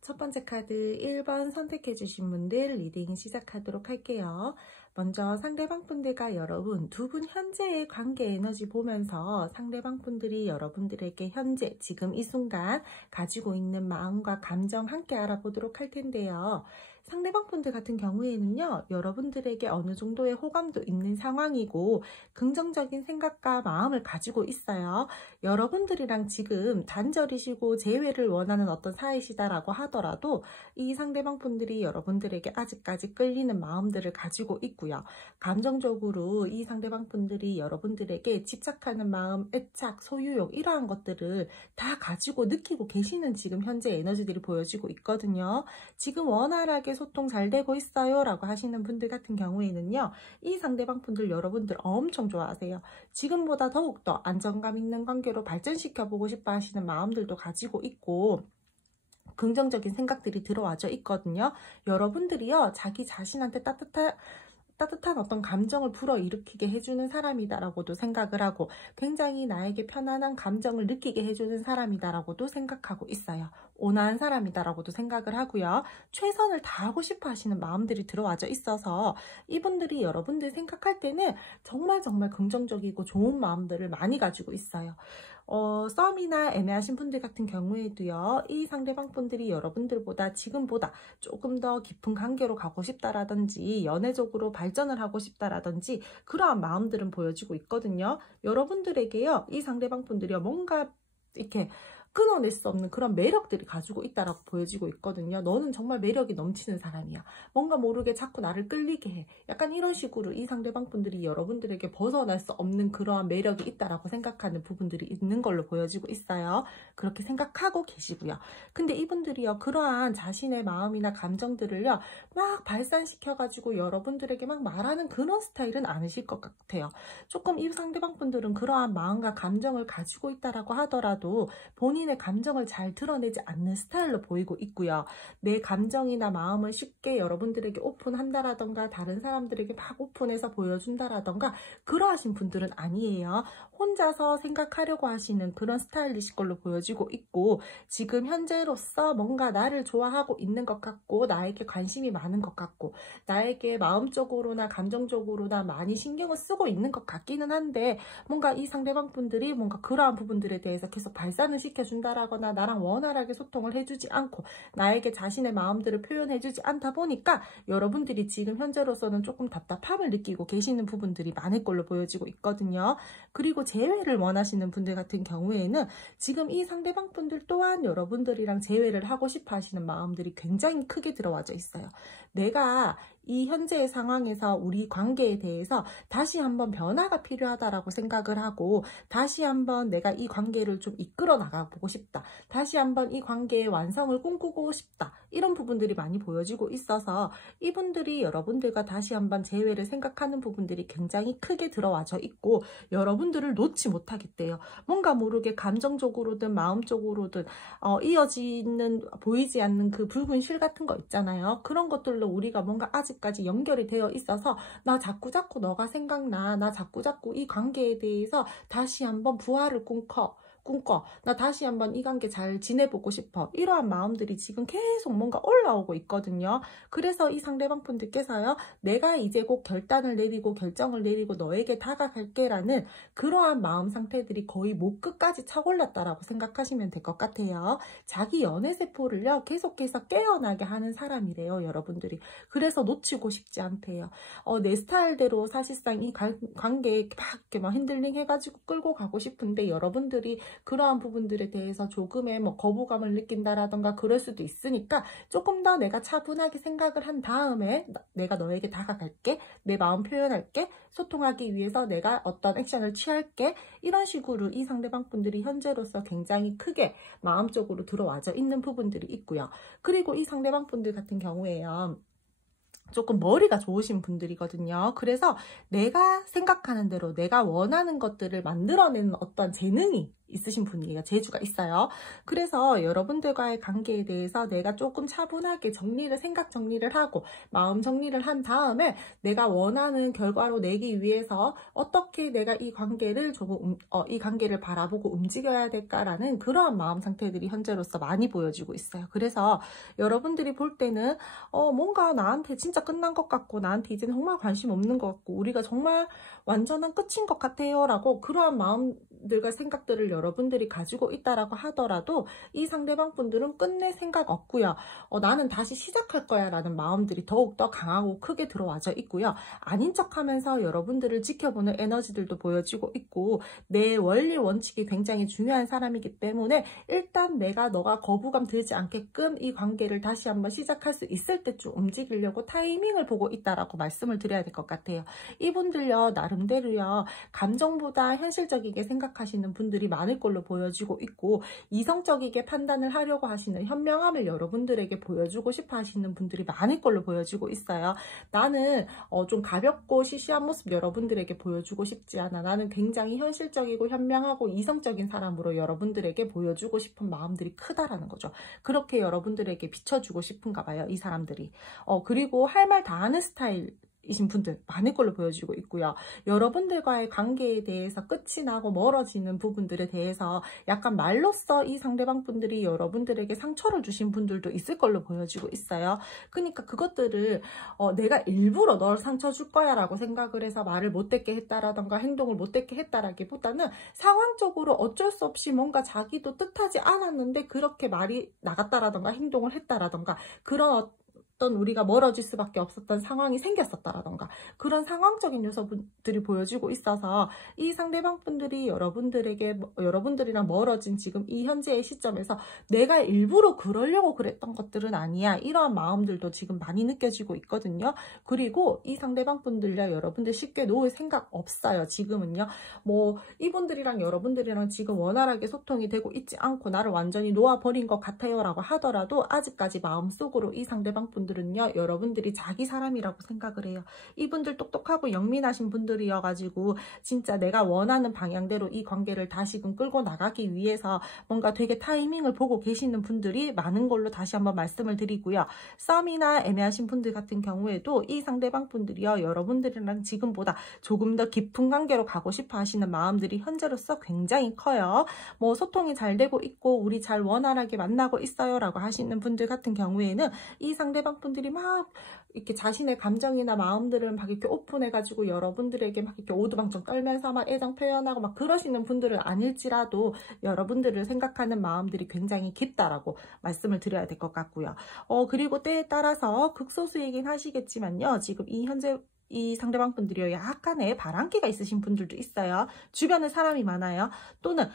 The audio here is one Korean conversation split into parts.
첫 번째 카드 1번 선택해주신 분들 리딩 시작하도록 할게요. 먼저 상대방 분들과 여러분 두 분 현재의 관계 에너지 보면서 상대방 분들이 여러분들에게 현재 지금 이 순간 가지고 있는 마음과 감정 함께 알아보도록 할 텐데요. 상대방 분들 같은 경우에는요, 여러분들에게 어느 정도의 호감도 있는 상황이고 긍정적인 생각과 마음을 가지고 있어요. 여러분들이랑 지금 단절이시고 재회를 원하는 어떤 사이시다라고 하더라도 이 상대방 분들이 여러분들에게 아직까지 끌리는 마음들을 가지고 있고요. 감정적으로 이 상대방 분들이 여러분들에게 집착하는 마음, 애착, 소유욕 이러한 것들을 다 가지고 느끼고 계시는 지금 현재 에너지들이 보여지고 있거든요. 지금 원활하게 소통 잘 되고 있어요 라고 하시는 분들 같은 경우에는요, 이 상대방 분들 여러분들 엄청 좋아하세요. 지금보다 더욱더 안정감 있는 관계로 발전시켜 보고 싶어 하시는 마음들도 가지고 있고 긍정적인 생각들이 들어와져 있거든요. 여러분들이요, 자기 자신한테 따뜻한 어떤 감정을 불어일으키게 해주는 사람이다라고도 생각을 하고 굉장히 나에게 편안한 감정을 느끼게 해주는 사람이다라고도 생각하고 있어요. 온화한 사람이다라고도 생각을 하고요. 최선을 다하고 싶어 하시는 마음들이 들어와져 있어서 이분들이 여러분들 생각할 때는 정말 긍정적이고 좋은 마음들을 많이 가지고 있어요. 썸이나 애매하신 분들 같은 경우에도요, 이 상대방 분들이 여러분들보다 지금보다 조금 더 깊은 관계로 가고 싶다라든지 연애적으로 발전을 하고 싶다라든지 그러한 마음들은 보여지고 있거든요. 여러분들에게요, 이 상대방 분들이요, 뭔가 이렇게 끊어낼 수 없는 그런 매력들이 가지고 있다라고 보여지고 있거든요. 너는 정말 매력이 넘치는 사람이야. 뭔가 모르게 자꾸 나를 끌리게 해. 약간 이런 식으로 이 상대방 분들이 여러분들에게 벗어날 수 없는 그러한 매력이 있다라고 생각하는 부분들이 있는 걸로 보여지고 있어요. 그렇게 생각하고 계시고요. 근데 이분들이요, 그러한 자신의 마음이나 감정들을요, 막 발산시켜가지고 여러분들에게 막 말하는 그런 스타일은 아니실 것 같아요. 조금 이 상대방 분들은 그러한 마음과 감정을 가지고 있다라고 하더라도 본인의 감정을 잘 드러내지 않는 스타일로 보이고 있고요. 내 감정이나 마음을 쉽게 여러분들에게 오픈한다라던가 다른 사람들에게 막 오픈해서 보여준다라던가 그러하신 분들은 아니에요. 혼자서 생각하려고 하시는 그런 스타일이실 걸로 보여지고 있고 지금 현재로서 뭔가 나를 좋아하고 있는 것 같고 나에게 관심이 많은 것 같고 나에게 마음적으로나 감정적으로나 많이 신경을 쓰고 있는 것 같기는 한데 뭔가 이 상대방 분들이 뭔가 그러한 부분들에 대해서 계속 발산을 시켜준다라거나 나랑 원활하게 소통을 해주지 않고 나에게 자신의 마음들을 표현해주지 않다 보니까 여러분들이 지금 현재로서는 조금 답답함을 느끼고 계시는 부분들이 많을 걸로 보여지고 있거든요. 그리고 재회를 원하시는 분들 같은 경우에는 지금 이 상대방 분들 또한 여러분들이랑 재회를 하고 싶어 하시는 마음들이 굉장히 크게 들어와져 있어요. 내가 이 현재의 상황에서 우리 관계에 대해서 다시 한번 변화가 필요하다라고 생각을 하고 다시 한번 내가 이 관계를 좀 이끌어 나가보고 싶다. 다시 한번 이 관계의 완성을 꿈꾸고 싶다. 이런 부분들이 많이 보여지고 있어서 이분들이 여러분들과 다시 한번 재회를 생각하는 부분들이 굉장히 크게 들어와져 있고 여러분들을 놓지 못하겠대요. 뭔가 모르게 감정적으로든 마음적으로든 이어지는 보이지 않는 그 붉은 실 같은 거 있잖아요. 그런 것들로 우리가 뭔가 아직까지 연결이 되어 있어서 나 자꾸 너가 생각나. 나 자꾸 이 관계에 대해서 다시 한번 부활을 꿈꿔. 나 다시 한번 이 관계 잘 지내보고 싶어. 이러한 마음들이 지금 계속 뭔가 올라오고 있거든요. 그래서 이 상대방 분들께서요, 내가 이제 곧 결단을 내리고 결정을 내리고 너에게 다가갈게 라는 그러한 마음 상태들이 거의 목 끝까지 차올랐다라고 생각하시면 될 것 같아요. 자기 연애세포를요, 계속해서 깨어나게 하는 사람이래요, 여러분들이. 그래서 놓치고 싶지 않대요. 내 스타일대로 사실상 이 관계에 막 이렇게 막 핸들링 해가지고 끌고 가고 싶은데 여러분들이 그러한 부분들에 대해서 조금의 뭐 거부감을 느낀다라던가 그럴 수도 있으니까 조금 더 내가 차분하게 생각을 한 다음에 내가 너에게 다가갈게, 내 마음 표현할게, 소통하기 위해서 내가 어떤 액션을 취할게, 이런 식으로 이 상대방 분들이 현재로서 굉장히 크게 마음적으로 들어와져 있는 부분들이 있고요. 그리고 이 상대방 분들 같은 경우에요, 조금 머리가 좋으신 분들이거든요. 그래서 내가 생각하는 대로 내가 원하는 것들을 만들어내는 어떤 재능이 있으신 분이에요. 재주가 있어요. 그래서 여러분들과의 관계에 대해서 내가 조금 차분하게 생각 정리를 하고 마음 정리를 한 다음에 내가 원하는 결과로 내기 위해서 어떻게 내가 이 관계를 이 관계를 바라보고 움직여야 될까라는 그러한 마음 상태들이 현재로서 많이 보여지고 있어요. 그래서 여러분들이 볼 때는 뭔가 나한테 진짜 끝난 것 같고 나한테 이제는 정말 관심 없는 것 같고 우리가 정말 완전한 끝인 것 같아요 라고 그러한 마음들과 생각들을 여러분들이 가지고 있다라고 하더라도 이 상대방 분들은 끝낼 생각 없고요. 나는 다시 시작할 거야 라는 마음들이 더욱더 강하고 크게 들어와져 있고요. 아닌 척하면서 여러분들을 지켜보는 에너지들도 보여지고 있고 내 원리 원칙이 굉장히 중요한 사람이기 때문에 일단 너가 거부감 들지 않게끔 이 관계를 다시 한번 시작할 수 있을 때쯤 움직이려고 타이밍을 보고 있다라고 말씀을 드려야 될 것 같아요. 이분들요 나름대로요 감정보다 현실적이게 생각하시는 분들이 많을 걸로 보여지고 있고 이성적이게 판단을 하려고 하시는 현명함을 여러분들에게 보여주고 싶어 하시는 분들이 많을 걸로 보여지고 있어요. 나는 좀 가볍고 시시한 모습 여러분들에게 보여주고 싶지 않아. 나는 굉장히 현실적이고 현명하고 이성적인 사람으로 여러분들에게 보여주고 싶은 마음들이 크다라는 거죠. 그렇게 여러분들에게 비춰주고 싶은가 봐요. 이 사람들이. 그리고 할 말 다 하는 스타일 이신 분들 많을 걸로 보여지고 있고요. 여러분들과의 관계에 대해서 끝이 나고 멀어지는 부분들에 대해서 약간 말로써 이 상대방 분들이 여러분들에게 상처를 주신 분들도 있을 걸로 보여지고 있어요. 그러니까 그것들을 내가 일부러 널 상처 줄 거야 라고 생각을 해서 말을 못되게 했다라던가 행동을 못되게 했다라기보다는 상황적으로 어쩔 수 없이 뭔가 자기도 뜻하지 않았는데 그렇게 말이 나갔다라던가 행동을 했다라던가 그런 우리가 멀어질 수밖에 없었던 상황이 생겼었다라던가 그런 상황적인 요소들이 보여지고 있어서 이 상대방 분들이 여러분들이랑 멀어진 지금 이 현재의 시점에서 내가 일부러 그러려고 그랬던 것들은 아니야 이러한 마음들도 지금 많이 느껴지고 있거든요. 그리고 이 상대방 분들과 여러분들 쉽게 놓을 생각 없어요. 지금은요. 뭐 이분들이랑 여러분들이랑 지금 원활하게 소통이 되고 있지 않고 나를 완전히 놓아버린 것 같아요 라고 하더라도 아직까지 마음속으로 이 상대방 분들은요 여러분들이 자기 사람이라고 생각을 해요. 이분들 똑똑하고 영민하신 분들이어가지고 진짜 내가 원하는 방향대로 이 관계를 다시금 끌고 나가기 위해서 뭔가 되게 타이밍을 보고 계시는 분들이 많은 걸로 다시 한번 말씀을 드리고요. 썸이나 애매하신 분들 같은 경우에도 이 상대방 분들이요 여러분들이랑 지금보다 조금 더 깊은 관계로 가고 싶어 하시는 마음들이 현재로서 굉장히 커요. 뭐 소통이 잘 되고 있고 우리 잘 원활하게 만나고 있어요 라고 하시는 분들 같은 경우에는 이 상대방 분들이 막 이렇게 자신의 감정이나 마음들을 막 이렇게 오픈해가지고 여러분들에게 막 이렇게 오두방정 떨면서 막 애정 표현하고 막 그러시는 분들은 아닐지라도 여러분들을 생각하는 마음들이 굉장히 깊다라고 말씀을 드려야 될 것 같고요. 그리고 때에 따라서 극소수이긴 하시겠지만요. 지금 이 상대방 분들이요 약간의 바람기가 있으신 분들도 있어요. 주변에 사람이 많아요. 또는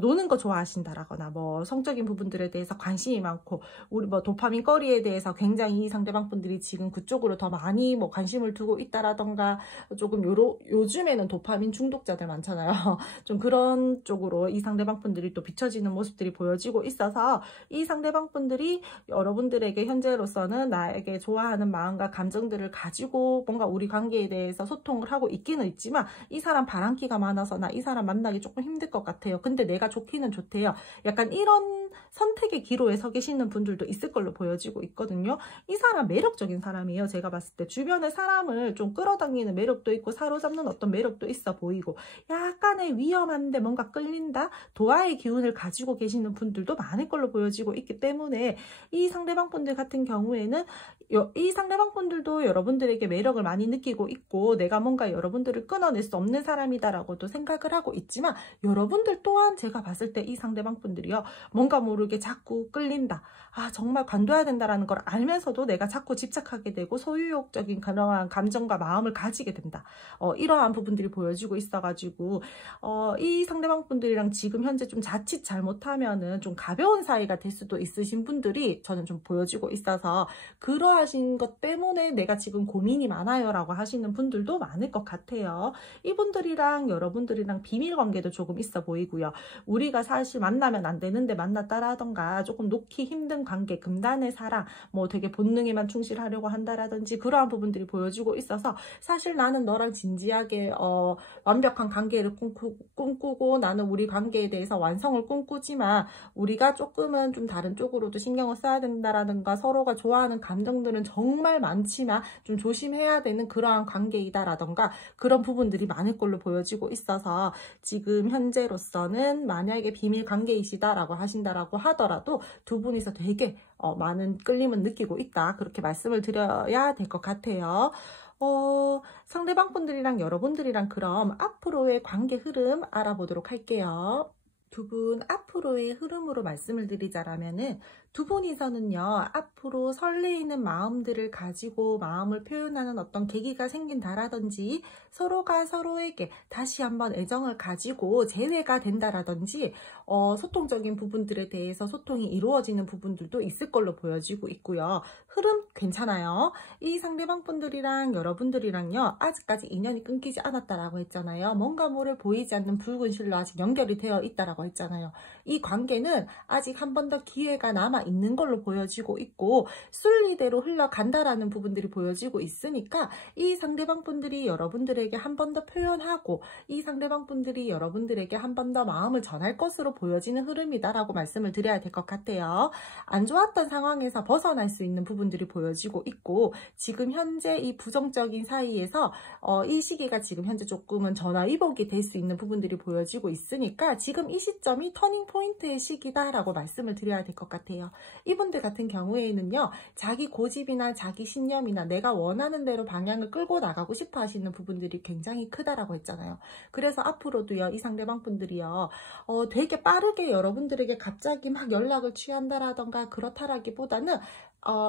노는 거 좋아하신다라거나 뭐 성적인 부분들에 대해서 관심이 많고 우리 뭐 도파민 거리에 대해서 굉장히 이 상대방 분들이 지금 그쪽으로 더 많이 뭐 관심을 두고 있다라던가 조금 요즘에는 도파민 중독자들 많잖아요. 좀 그런 쪽으로 이 상대방 분들이 또 비춰지는 모습들이 보여지고 있어서 이 상대방 분들이 여러분들에게 현재로서는 나에게 좋아하는 마음과 감정들을 가지고 뭔가 우리 관계에 대해서 소통을 하고 있기는 있지만 이 사람 바람기가 많아서 나 이 사람 만나기 조금 힘들 것 같아요. 근데 내가 좋기는 좋대요. 약간 이런 선택의 기로에 서 계시는 분들도 있을 걸로 보여지고 있거든요. 이 사람 매력적인 사람이에요. 제가 봤을 때 주변에 사람을 좀 끌어당기는 매력도 있고 사로잡는 어떤 매력도 있어 보이고 약간의 위험한데 뭔가 끌린다? 도화의 기운을 가지고 계시는 분들도 많을 걸로 보여지고 있기 때문에 이 상대방 분들 같은 경우에는 이 상대방 분들도 여러분들에게 매력을 많이 느끼고 있고 내가 뭔가 여러분들을 끊어낼 수 없는 사람이다라고도 생각을 하고 있지만 여러분들 또한 제가 봤을 때 이 상대방 분들이요. 뭔가 모르게 자꾸 끌린다. 아 정말 관둬야 된다라는 걸 알면서도 내가 자꾸 집착하게 되고 소유욕적인 그러한 감정과 마음을 가지게 된다. 이러한 부분들이 보여지고 있어가지고 이 상대방 분들이랑 지금 현재 좀 자칫 잘못하면은 좀 가벼운 사이가 될 수도 있으신 분들이 저는 좀 보여지고 있어서 그러하신 것 때문에 내가 지금 고민이 많아요 라고 하시는 분들도 많을 것 같아요. 이분들이랑 여러분들이랑 비밀관계도 조금 있어 보이고요. 우리가 사실 만나면 안 되는데 만났다라던가 조금 놓기 힘든 관계, 금단의 사랑, 뭐 되게 본능에만 충실하려고 한다라든지 그러한 부분들이 보여지고 있어서 사실 나는 너랑 진지하게 완벽한 관계를 꿈꾸고 나는 우리 관계에 대해서 완성을 꿈꾸지만 우리가 조금은 좀 다른 쪽으로도 신경을 써야 된다라든가 서로가 좋아하는 감정들은 정말 많지만 좀 조심해야 되는 그러한 관계이다라던가 그런 부분들이 많을 걸로 보여지고 있어서 지금 현재로서는 만약에 비밀 관계이시다라고 하신다라고 하더라도 두 분이서 되게 많은 끌림을 느끼고 있다. 그렇게 말씀을 드려야 될 것 같아요. 상대방 분들이랑 여러분들이랑 그럼 앞으로의 관계 흐름 알아보도록 할게요. 두 분 앞으로의 흐름으로 말씀을 드리자라면은 두 분이서는요 앞으로 설레이는 마음들을 가지고 마음을 표현하는 어떤 계기가 생긴다라든지 서로가 서로에게 다시 한번 애정을 가지고 재회가 된다라든지 소통적인 부분들에 대해서 소통이 이루어지는 부분들도 있을 걸로 보여지고 있고요. 흐름 괜찮아요. 이 상대방 분들이랑 여러분들이랑요 아직까지 인연이 끊기지 않았다라고 했잖아요. 뭔가 모를 보이지 않는 붉은 실로 아직 연결이 되어 있다라고 했잖아요. 이 관계는 아직 한 번 더 기회가 남아 있는 걸로 보여지고 있고 순리대로 흘러간다라는 부분들이 보여지고 있으니까 이 상대방 분들이 여러분들에게 한 번 더 표현하고 이 상대방 분들이 여러분들에게 한 번 더 마음을 전할 것으로 보여지는 흐름이다라고 말씀을 드려야 될 것 같아요. 안 좋았던 상황에서 벗어날 수 있는 부분들이 보여지고 있고 지금 현재 이 부정적인 사이에서 이 시기가 지금 현재 조금은 전화위복이 될 수 있는 부분들이 보여지고 있으니까 지금 이 시점이 터닝 포인트의 시기다라고 말씀을 드려야 될 것 같아요. 이분들 같은 경우에는요 자기 고집이나 자기 신념이나 내가 원하는 대로 방향을 끌고 나가고 싶어 하시는 부분들이 굉장히 크다라고 했잖아요. 그래서 앞으로도요 이 상대방 분들이요 되게 빠르게 여러분들에게 갑자기 막 연락을 취한다라던가 그렇다라기보다는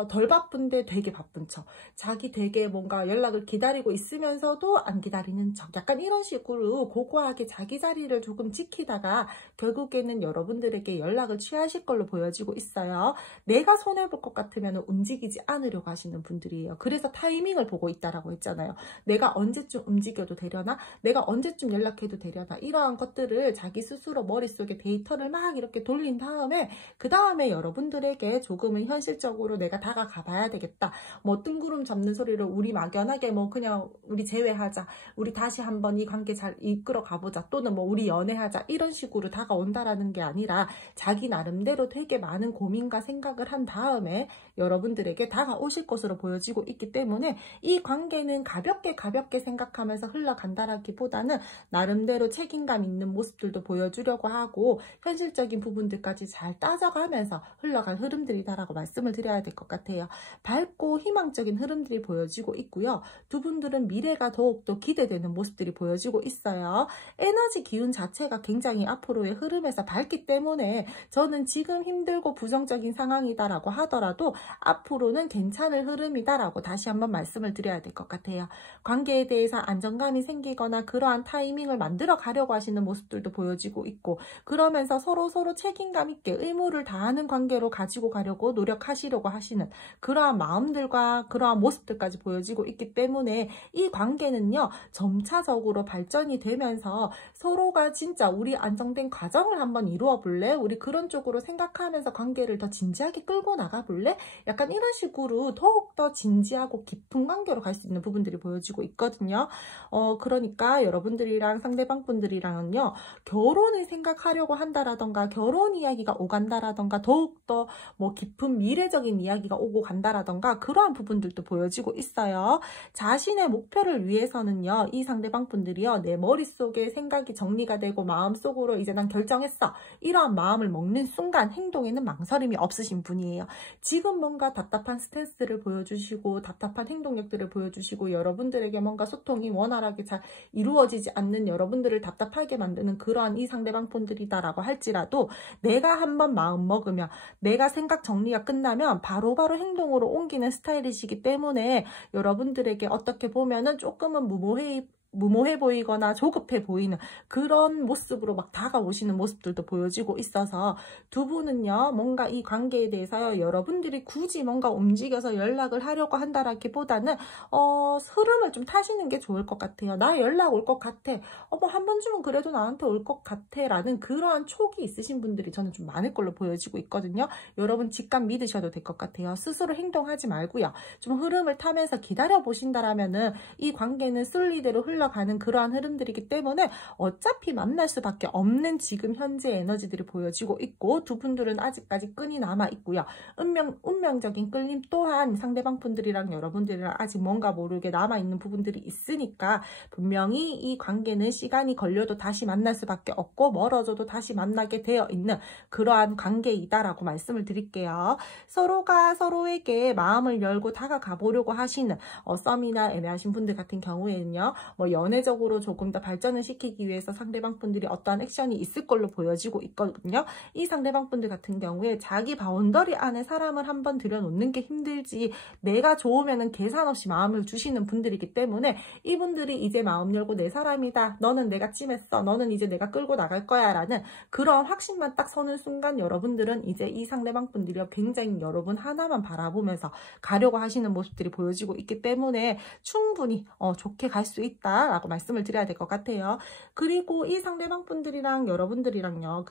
덜 바쁜데 되게 바쁜 척 자기 되게 뭔가 연락을 기다리고 있으면서도 안 기다리는 척 약간 이런 식으로 고고하게 자기 자리를 조금 지키다가 결국에는 여러분들에게 연락을 취하실 걸로 보여지고 있어요. 내가 손해볼 것 같으면 움직이지 않으려고 하시는 분들이에요. 그래서 타이밍을 보고 있다라고 했잖아요. 내가 언제쯤 움직여도 되려나? 내가 언제쯤 연락해도 되려나? 이러한 것들을 자기 스스로 머릿속에 데이터를 막 이렇게 돌린 다음에 그 다음에 여러분들에게 조금은 현실적으로 내가 다가가 봐야 되겠다. 뭐 뜬구름 잡는 소리를 우리 막연하게 뭐 그냥 우리 재회하자. 우리 다시 한번 이 관계 잘 이끌어 가보자. 또는 뭐 우리 연애하자. 이런 식으로 다가온다라는 게 아니라 자기 나름대로 되게 많은 고민과 생각을 한 다음에 여러분들에게 다가오실 것으로 보여지고 있기 때문에 이 관계는 가볍게 생각하면서 흘러간다라기보다는 나름대로 책임감 있는 모습들도 보여주려고 하고 현실적인 부분들까지 잘 따져가면서 흘러간 흐름들이다라고 말씀을 드려야 될 것 같아요. 밝고 희망적인 흐름들이 보여지고 있고요. 두 분들은 미래가 더욱더 기대되는 모습들이 보여지고 있어요. 에너지 기운 자체가 굉장히 앞으로의 흐름에서 밝기 때문에 저는 지금 힘들고 부정적인 상황이다라고 하더라도 앞으로는 괜찮을 흐름이다라고 다시 한번 말씀을 드려야 될 것 같아요. 관계에 대해서 안정감이 생기거나 그러한 타이밍을 만들어 가려고 하시는 모습들도 보여지고 있고 그러면서 서로 책임감 있게 의무를 다하는 관계로 가지고 가려고 노력하시려고 하시는 그러한 마음들과 그러한 모습들까지 보여지고 있기 때문에 이 관계는요 점차적으로 발전이 되면서 서로가 진짜 우리 안정된 과정을 한번 이루어 볼래? 우리 그런 쪽으로 생각하면서 관계를 더 진지하게 끌고 나가 볼래? 약간 이런 식으로 더욱더 진지하고 깊은 관계로 갈 수 있는 부분들이 보여지고 있거든요. 그러니까 여러분들이랑 상대방 분들이랑은요 결혼을 생각하려고 한다라던가 결혼 이야기가 오간다라던가 더욱더 뭐 깊은 미래적인 이야기 이야기가 오고 간다라던가 그러한 부분들도 보여지고 있어요. 자신의 목표를 위해서는요, 이 상대방 분들이요, 내 머릿속에 생각이 정리가 되고 마음속으로 이제 난 결정했어, 이러한 마음을 먹는 순간 행동에는 망설임이 없으신 분이에요. 지금 뭔가 답답한 스탠스를 보여주시고 답답한 행동력들을 보여주시고 여러분들에게 뭔가 소통이 원활하게 잘 이루어지지 않는 여러분들을 답답하게 만드는 그러한 이 상대방 분들이다라고 할지라도 내가 한번 마음 먹으면 내가 생각 정리가 끝나면 바로바로 행동으로 옮기는 스타일이시기 때문에 여러분들에게 어떻게 보면은 조금은 무모해 보이거나 조급해 보이는 그런 모습으로 막 다가오시는 모습들도 보여지고 있어서 두 분은요, 뭔가 이 관계에 대해서요, 여러분들이 굳이 뭔가 움직여서 연락을 하려고 한다라기보다는 흐름을 좀 타시는 게 좋을 것 같아요. 나 연락 올 것 같아. 뭐 한 번쯤은 그래도 나한테 올 것 같아 라는 그러한 촉이 있으신 분들이 저는 좀 많을 걸로 보여지고 있거든요. 여러분 직감 믿으셔도 될 것 같아요. 스스로 행동하지 말고요, 좀 흐름을 타면서 기다려 보신다라면은 이 관계는 순리대로 흘러가는 그러한 흐름들이기 때문에 어차피 만날 수밖에 없는 지금 현재 에너지들이 보여지고 있고, 두 분들은 아직까지 끈이 남아 있고요. 운명적인 끌림 또한 상대방 분들이랑 여러분들이랑 아직 뭔가 모르게 남아있는 부분들이 있으니까 분명히 이 관계는 시간이 걸려도 다시 만날 수밖에 없고 멀어져도 다시 만나게 되어 있는 그러한 관계이다라고 말씀을 드릴게요. 서로가 서로에게 마음을 열고 다가가 보려고 하시는 썸이나 애매하신 분들 같은 경우에는요, 뭐 연애적으로 조금 더 발전을 시키기 위해서 상대방 분들이 어떠한 액션이 있을 걸로 보여지고 있거든요. 이 상대방 분들 같은 경우에 자기 바운더리 안에 사람을 한번 들여놓는 게 힘들지 내가 좋으면은 계산 없이 마음을 주시는 분들이기 때문에 이분들이 이제 마음 열고 내 사람이다, 너는 내가 찜했어, 너는 이제 내가 끌고 나갈 거야 라는 그런 확신만 딱 서는 순간 여러분들은 이제 이 상대방 분들이 굉장히 여러분 하나만 바라보면서 가려고 하시는 모습들이 보여지고 있기 때문에 충분히 좋게 갈 수 있다 라고 말씀을 드려야 될 것 같아요. 그리고 이 상대방 분들이랑 여러분들이랑요,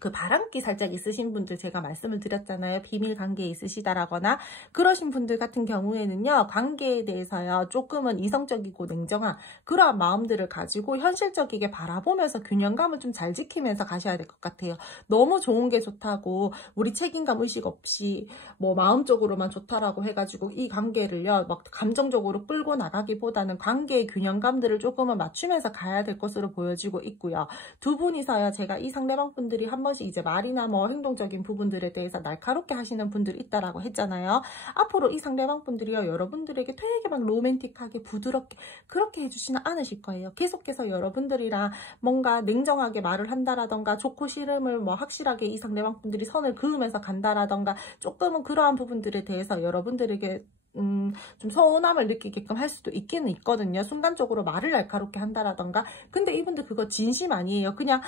그 바람기 살짝 있으신 분들 제가 말씀을 드렸잖아요. 비밀 관계에 있으시다라거나 그러신 분들 같은 경우에는요, 관계에 대해서요, 조금은 이성적이고 냉정한 그러한 마음들을 가지고 현실적이게 바라보면서 균형감을 좀 잘 지키면서 가셔야 될 것 같아요. 너무 좋은 게 좋다고 우리 책임감 의식 없이 뭐 마음적으로만 좋다라고 해가지고 이 관계를요, 막 감정적으로 끌고 나가기보다는 관계의 균형감들을 조금은 맞추면서 가야 될 것으로 보여지고 있고요. 두 분이서요, 제가 이 상대방 분들이 한 번씩 이제 말이나 뭐 행동적인 부분들에 대해서 날카롭게 하시는 분들이 있다라고 했잖아요. 앞으로 이 상대방 분들이요, 여러분들에게 되게 막 로맨틱하게 부드럽게 그렇게 해주지는 않으실 거예요. 계속해서 여러분들이랑 뭔가 냉정하게 말을 한다라던가 좋고 싫음을 뭐 확실하게 이 상대방 분들이 선을 그으면서 간다라던가 조금은 그러한 부분들에 대해서 여러분들에게 좀 서운함을 느끼게끔 할 수도 있기는 있거든요. 순간적으로 말을 날카롭게 한다라던가. 근데 이분들 그거 진심 아니에요. 그냥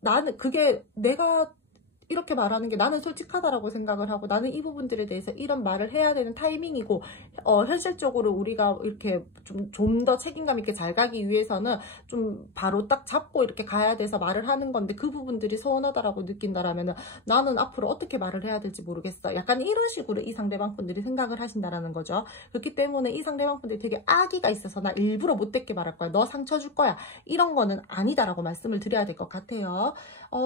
나는 그게 내가 이렇게 말하는 게 나는 솔직하다라고 생각을 하고 나는 이 부분들에 대해서 이런 말을 해야 되는 타이밍이고 현실적으로 우리가 이렇게 좀 더 책임감 있게 잘 가기 위해서는 좀 바로 딱 잡고 이렇게 가야 돼서 말을 하는 건데 그 부분들이 서운하다라고 느낀다라면은 나는 앞으로 어떻게 말을 해야 될지 모르겠어. 약간 이런 식으로 이 상대방 분들이 생각을 하신다라는 거죠. 그렇기 때문에 이 상대방 분들이 되게 악의가 있어서 나 일부러 못되게 말할 거야, 너 상처 줄 거야, 이런 거는 아니다라고 말씀을 드려야 될 것 같아요.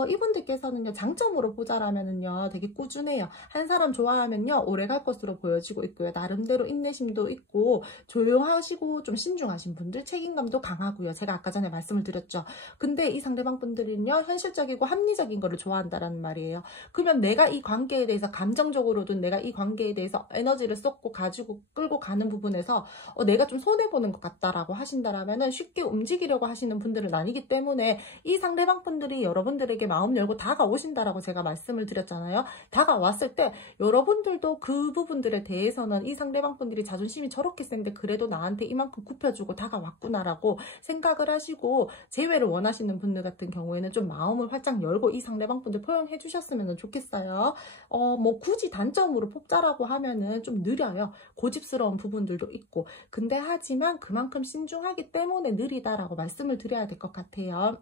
이분들께서는요, 장점으로 보자라면은요, 되게 꾸준해요. 한 사람 좋아하면요, 오래 갈 것으로 보여지고 있고요. 나름대로 인내심도 있고, 조용하시고, 좀 신중하신 분들, 책임감도 강하고요. 제가 아까 전에 말씀을 드렸죠. 근데 이 상대방 분들은요, 현실적이고 합리적인 거를 좋아한다라는 말이에요. 그러면 내가 이 관계에 대해서 감정적으로든 내가 이 관계에 대해서 에너지를 쏟고 가지고 끌고 가는 부분에서 내가 좀 손해보는 것 같다라고 하신다라면은 쉽게 움직이려고 하시는 분들은 아니기 때문에 이 상대방 분들이 여러분들에게 마음 열고 다가오신다라고 제가 말씀을 드렸잖아요. 다가왔을 때 여러분들도 그 부분들에 대해서는 이 상대방 분들이 자존심이 저렇게 센데 그래도 나한테 이만큼 굽혀주고 다가왔구나라고 생각을 하시고 재회를 원하시는 분들 같은 경우에는 좀 마음을 활짝 열고 이 상대방 분들 포용해 주셨으면 좋겠어요. 뭐 굳이 단점으로 뽑자라고 하면은 좀 느려요. 고집스러운 부분들도 있고. 근데 하지만 그만큼 신중하기 때문에 느리다라고 말씀을 드려야 될 것 같아요.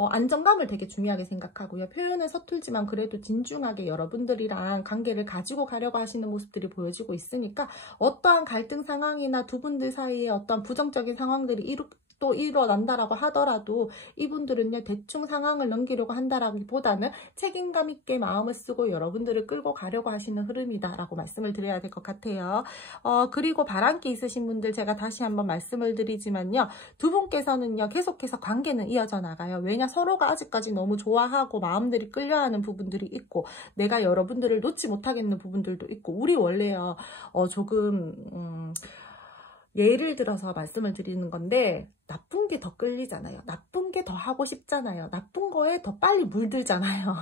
안정감을 되게 중요하게 생각하고요. 표현은 서툴지만 그래도 진중하게 여러분들이랑 관계를 가지고 가려고 하시는 모습들이 보여지고 있으니까 어떠한 갈등 상황이나 두 분들 사이에 어떠한 부정적인 상황들이 또 일어난다라고 하더라도 이분들은요, 대충 상황을 넘기려고 한다라기보다는 책임감 있게 마음을 쓰고 여러분들을 끌고 가려고 하시는 흐름이다라고 말씀을 드려야 될 것 같아요. 그리고 바람기 있으신 분들 제가 다시 한번 말씀을 드리지만요. 두 분께서는요, 계속해서 관계는 이어져 나가요. 왜냐, 서로가 아직까지 너무 좋아하고 마음들이 끌려하는 부분들이 있고, 내가 여러분들을 놓지 못하겠는 부분들도 있고, 우리 원래요, 조금, 예를 들어서 말씀을 드리는 건데, 나쁜 게 더 끌리잖아요. 나쁜 게 더 하고 싶잖아요. 나쁜 거에 더 빨리 물들잖아요.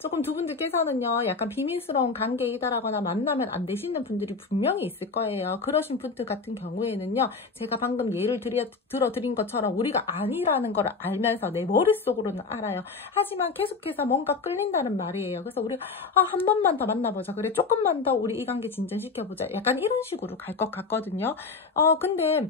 조금 두 분들께서는요, 약간 비밀스러운 관계이다라거나 만나면 안 되시는 분들이 분명히 있을 거예요. 그러신 분들 같은 경우에는요, 제가 방금 예를 들어드린 것처럼 우리가 아니라는 걸 알면서 내 머릿속으로는 알아요. 하지만 계속해서 뭔가 끌린다는 말이에요. 그래서 우리가 한 번만 더 만나보자. 그래, 조금만 더 우리 이 관계 진전시켜보자. 약간 이런 식으로 갈 것 같거든요. 근데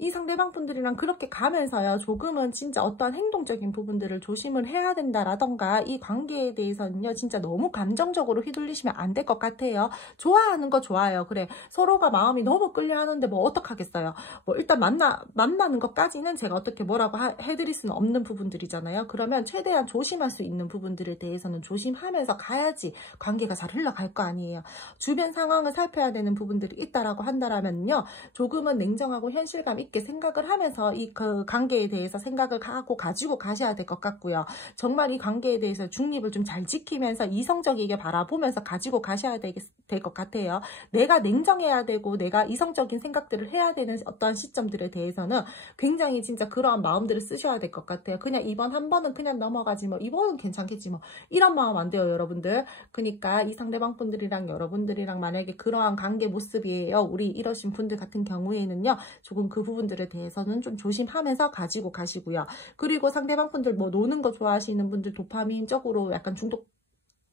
이 상대방 분들이랑 그렇게 가면서요, 조금은 진짜 어떠한 행동적인 부분들을 조심을 해야 된다라던가, 이 관계에 대해서는요, 진짜 너무 감정적으로 휘둘리시면 안 될 것 같아요. 좋아하는 거 좋아요. 그래, 서로가 마음이 너무 끌려하는데 뭐 어떡하겠어요. 뭐 일단 만나는 것까지는 제가 어떻게 뭐라고 해드릴 수는 없는 부분들이잖아요. 그러면 최대한 조심할 수 있는 부분들에 대해서는 조심하면서 가야지 관계가 잘 흘러갈 거 아니에요. 주변 상황을 살펴야 되는 부분들이 있다라고 한다면요, 조금은 냉정하고 현실감 있게 생각을 하면서 그 관계에 대해서 생각을 하고 가지고 가셔야 될 것 같고요. 정말 이 관계에 대해서 중립을 좀 잘 지키면서 이성적이게 바라보면서 가지고 가셔야 될 것 같아요. 내가 냉정해야 되고 내가 이성적인 생각들을 해야 되는 어떠한 시점들에 대해서는 굉장히 진짜 그러한 마음들을 쓰셔야 될 것 같아요. 그냥 이번 한 번은 그냥 넘어가지 뭐, 이번은 괜찮겠지 뭐, 이런 마음 안 돼요, 여러분들. 그러니까 이 상대방 분들이랑 여러분들이랑 만약에 그러한 관계 모습이에요, 우리 이러신 분들 같은 경우에는요, 조금 그 부분들에 대해서는 좀 조심하면서 가지고 가시고요. 그리고 상대방 분들 뭐 노는 거 좋아하시는 분들, 도파민적으로 약간 중독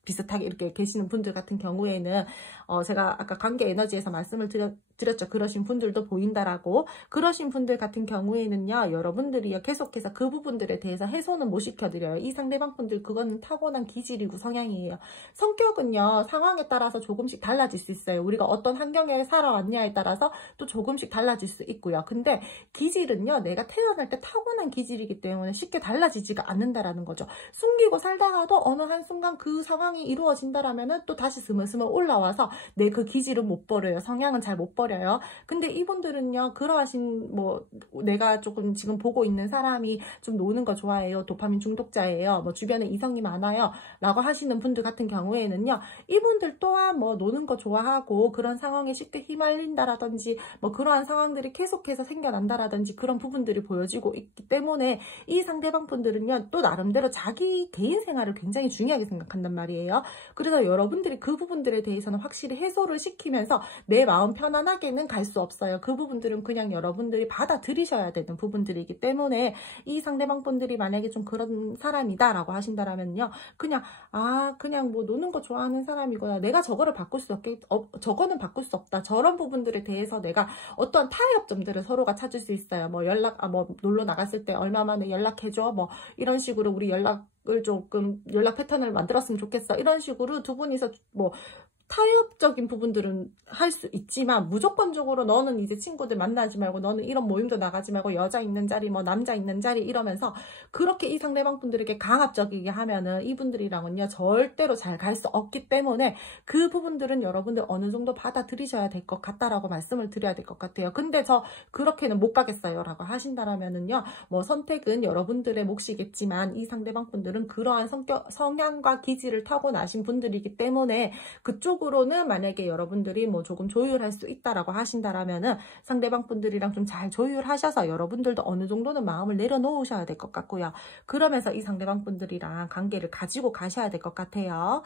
비슷하게 이렇게 계시는 분들 같은 경우에는 제가 아까 관계 에너지에서 말씀을 드렸죠. 그러신 분들도 보인다라고. 그러신 분들 같은 경우에는요, 여러분들이 계속해서 그 부분들에 대해서 해소는 못 시켜드려요. 이 상대방 분들 그거는 타고난 기질이고 성향이에요. 성격은요, 상황에 따라서 조금씩 달라질 수 있어요. 우리가 어떤 환경에 살아왔냐에 따라서 또 조금씩 달라질 수 있고요. 근데 기질은요, 내가 태어날 때 타고난 기질이기 때문에 쉽게 달라지지가 않는다라는 거죠. 숨기고 살다가도 어느 한순간 그 상황이 이루어진다라면은 또 다시 스물스물 올라와서 내 그 기질은 못 버려요. 성향은 잘 못 버려요. 근데 이분들은요, 그러하신 뭐 내가 조금 지금 보고 있는 사람이 좀 노는 거 좋아해요, 도파민 중독자예요, 뭐 주변에 이성이 많아요 라고 하시는 분들 같은 경우에는요, 이분들 또한 뭐 노는 거 좋아하고 그런 상황에 쉽게 휘말린다라든지 뭐 그러한 상황들이 계속해서 생겨난다라든지 그런 부분들이 보여지고 있기 때문에 이 상대방 분들은요, 또 나름대로 자기 개인 생활을 굉장히 중요하게 생각한단 말이에요. 그래서 여러분들이 그 부분들에 대해서는 확실히 해소를 시키면서 내 마음 편안하게는 갈 수 없어요. 그 부분들은 그냥 여러분들이 받아들이셔야 되는 부분들이기 때문에, 이 상대방 분들이 만약에 좀 그런 사람이다 라고 하신다면요, 그냥 뭐 노는 거 좋아하는 사람이구나, 내가 저거를 바꿀 수 저거는 바꿀 수 없다, 저런 부분들에 대해서 내가 어떤 타협점들을 서로가 찾을 수 있어요. 뭐 뭐 놀러 나갔을 때 얼마 만에 연락해줘, 뭐 이런 식으로 우리 연락을 조금 연락 패턴을 만들었으면 좋겠어, 이런 식으로 두 분이서 뭐 타협적인 부분들은 할 수 있지만, 무조건적으로 너는 이제 친구들 만나지 말고, 너는 이런 모임도 나가지 말고, 여자 있는 자리, 뭐 남자 있는 자리 이러면서 그렇게 이 상대방 분들에게 강압적이게 하면은 이분들이랑은요, 절대로 잘 갈 수 없기 때문에 그 부분들은 여러분들 어느 정도 받아들이셔야 될 것 같다라고 말씀을 드려야 될 것 같아요. 근데 저 그렇게는 못 가겠어요 라고 하신다라면은요, 뭐 선택은 여러분들의 몫이겠지만, 이 상대방 분들은 그러한 성향과 기질을 타고나신 분들이기 때문에 그쪽으로는 만약에 여러분들이 뭐 조금 조율할 수 있다라고 하신다라면은 상대방 분들이랑 좀 잘 조율하셔서 여러분들도 어느 정도는 마음을 내려놓으셔야 될 것 같고요. 그러면서 이 상대방 분들이랑 관계를 가셔야 될 것 같아요.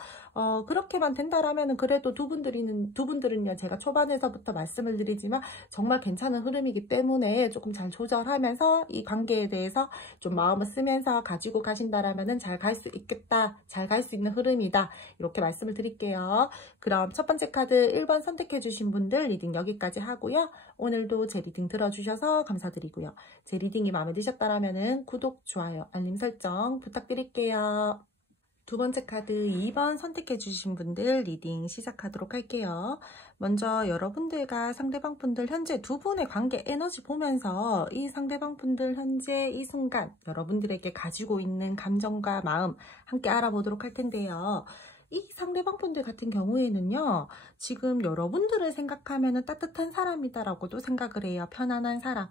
그렇게만 된다라면은 그래도 두 분들은요, 제가 초반에서부터 말씀을 드리지만 정말 괜찮은 흐름이기 때문에 조금 잘 조절하면서 이 관계에 대해서 좀 마음을 쓰면서 가지고 가신다라면은 잘 갈 수 있겠다, 잘 갈 수 있는 흐름이다, 이렇게 말씀을 드릴게요. 그럼 첫 번째 카드 1번 선택해 주신 분들 리딩 여기까지 하고요. 오늘도 제 리딩 들어주셔서 감사드리고요. 제 리딩이 마음에 드셨다면 구독, 좋아요, 알림 설정 부탁드릴게요. 두 번째 카드 2번 선택해 주신 분들 리딩 시작하도록 할게요. 먼저 여러분들과 상대방 분들 현재 두 분의 관계 에너지 보면서 이 상대방 분들 현재 이 순간 여러분들에게 가지고 있는 감정과 마음 함께 알아보도록 할 텐데요. 이 상대방 분들 같은 경우에는요, 지금 여러분들을 생각하면 따뜻한 사람이다라고도 생각을 해요. 편안한 사람.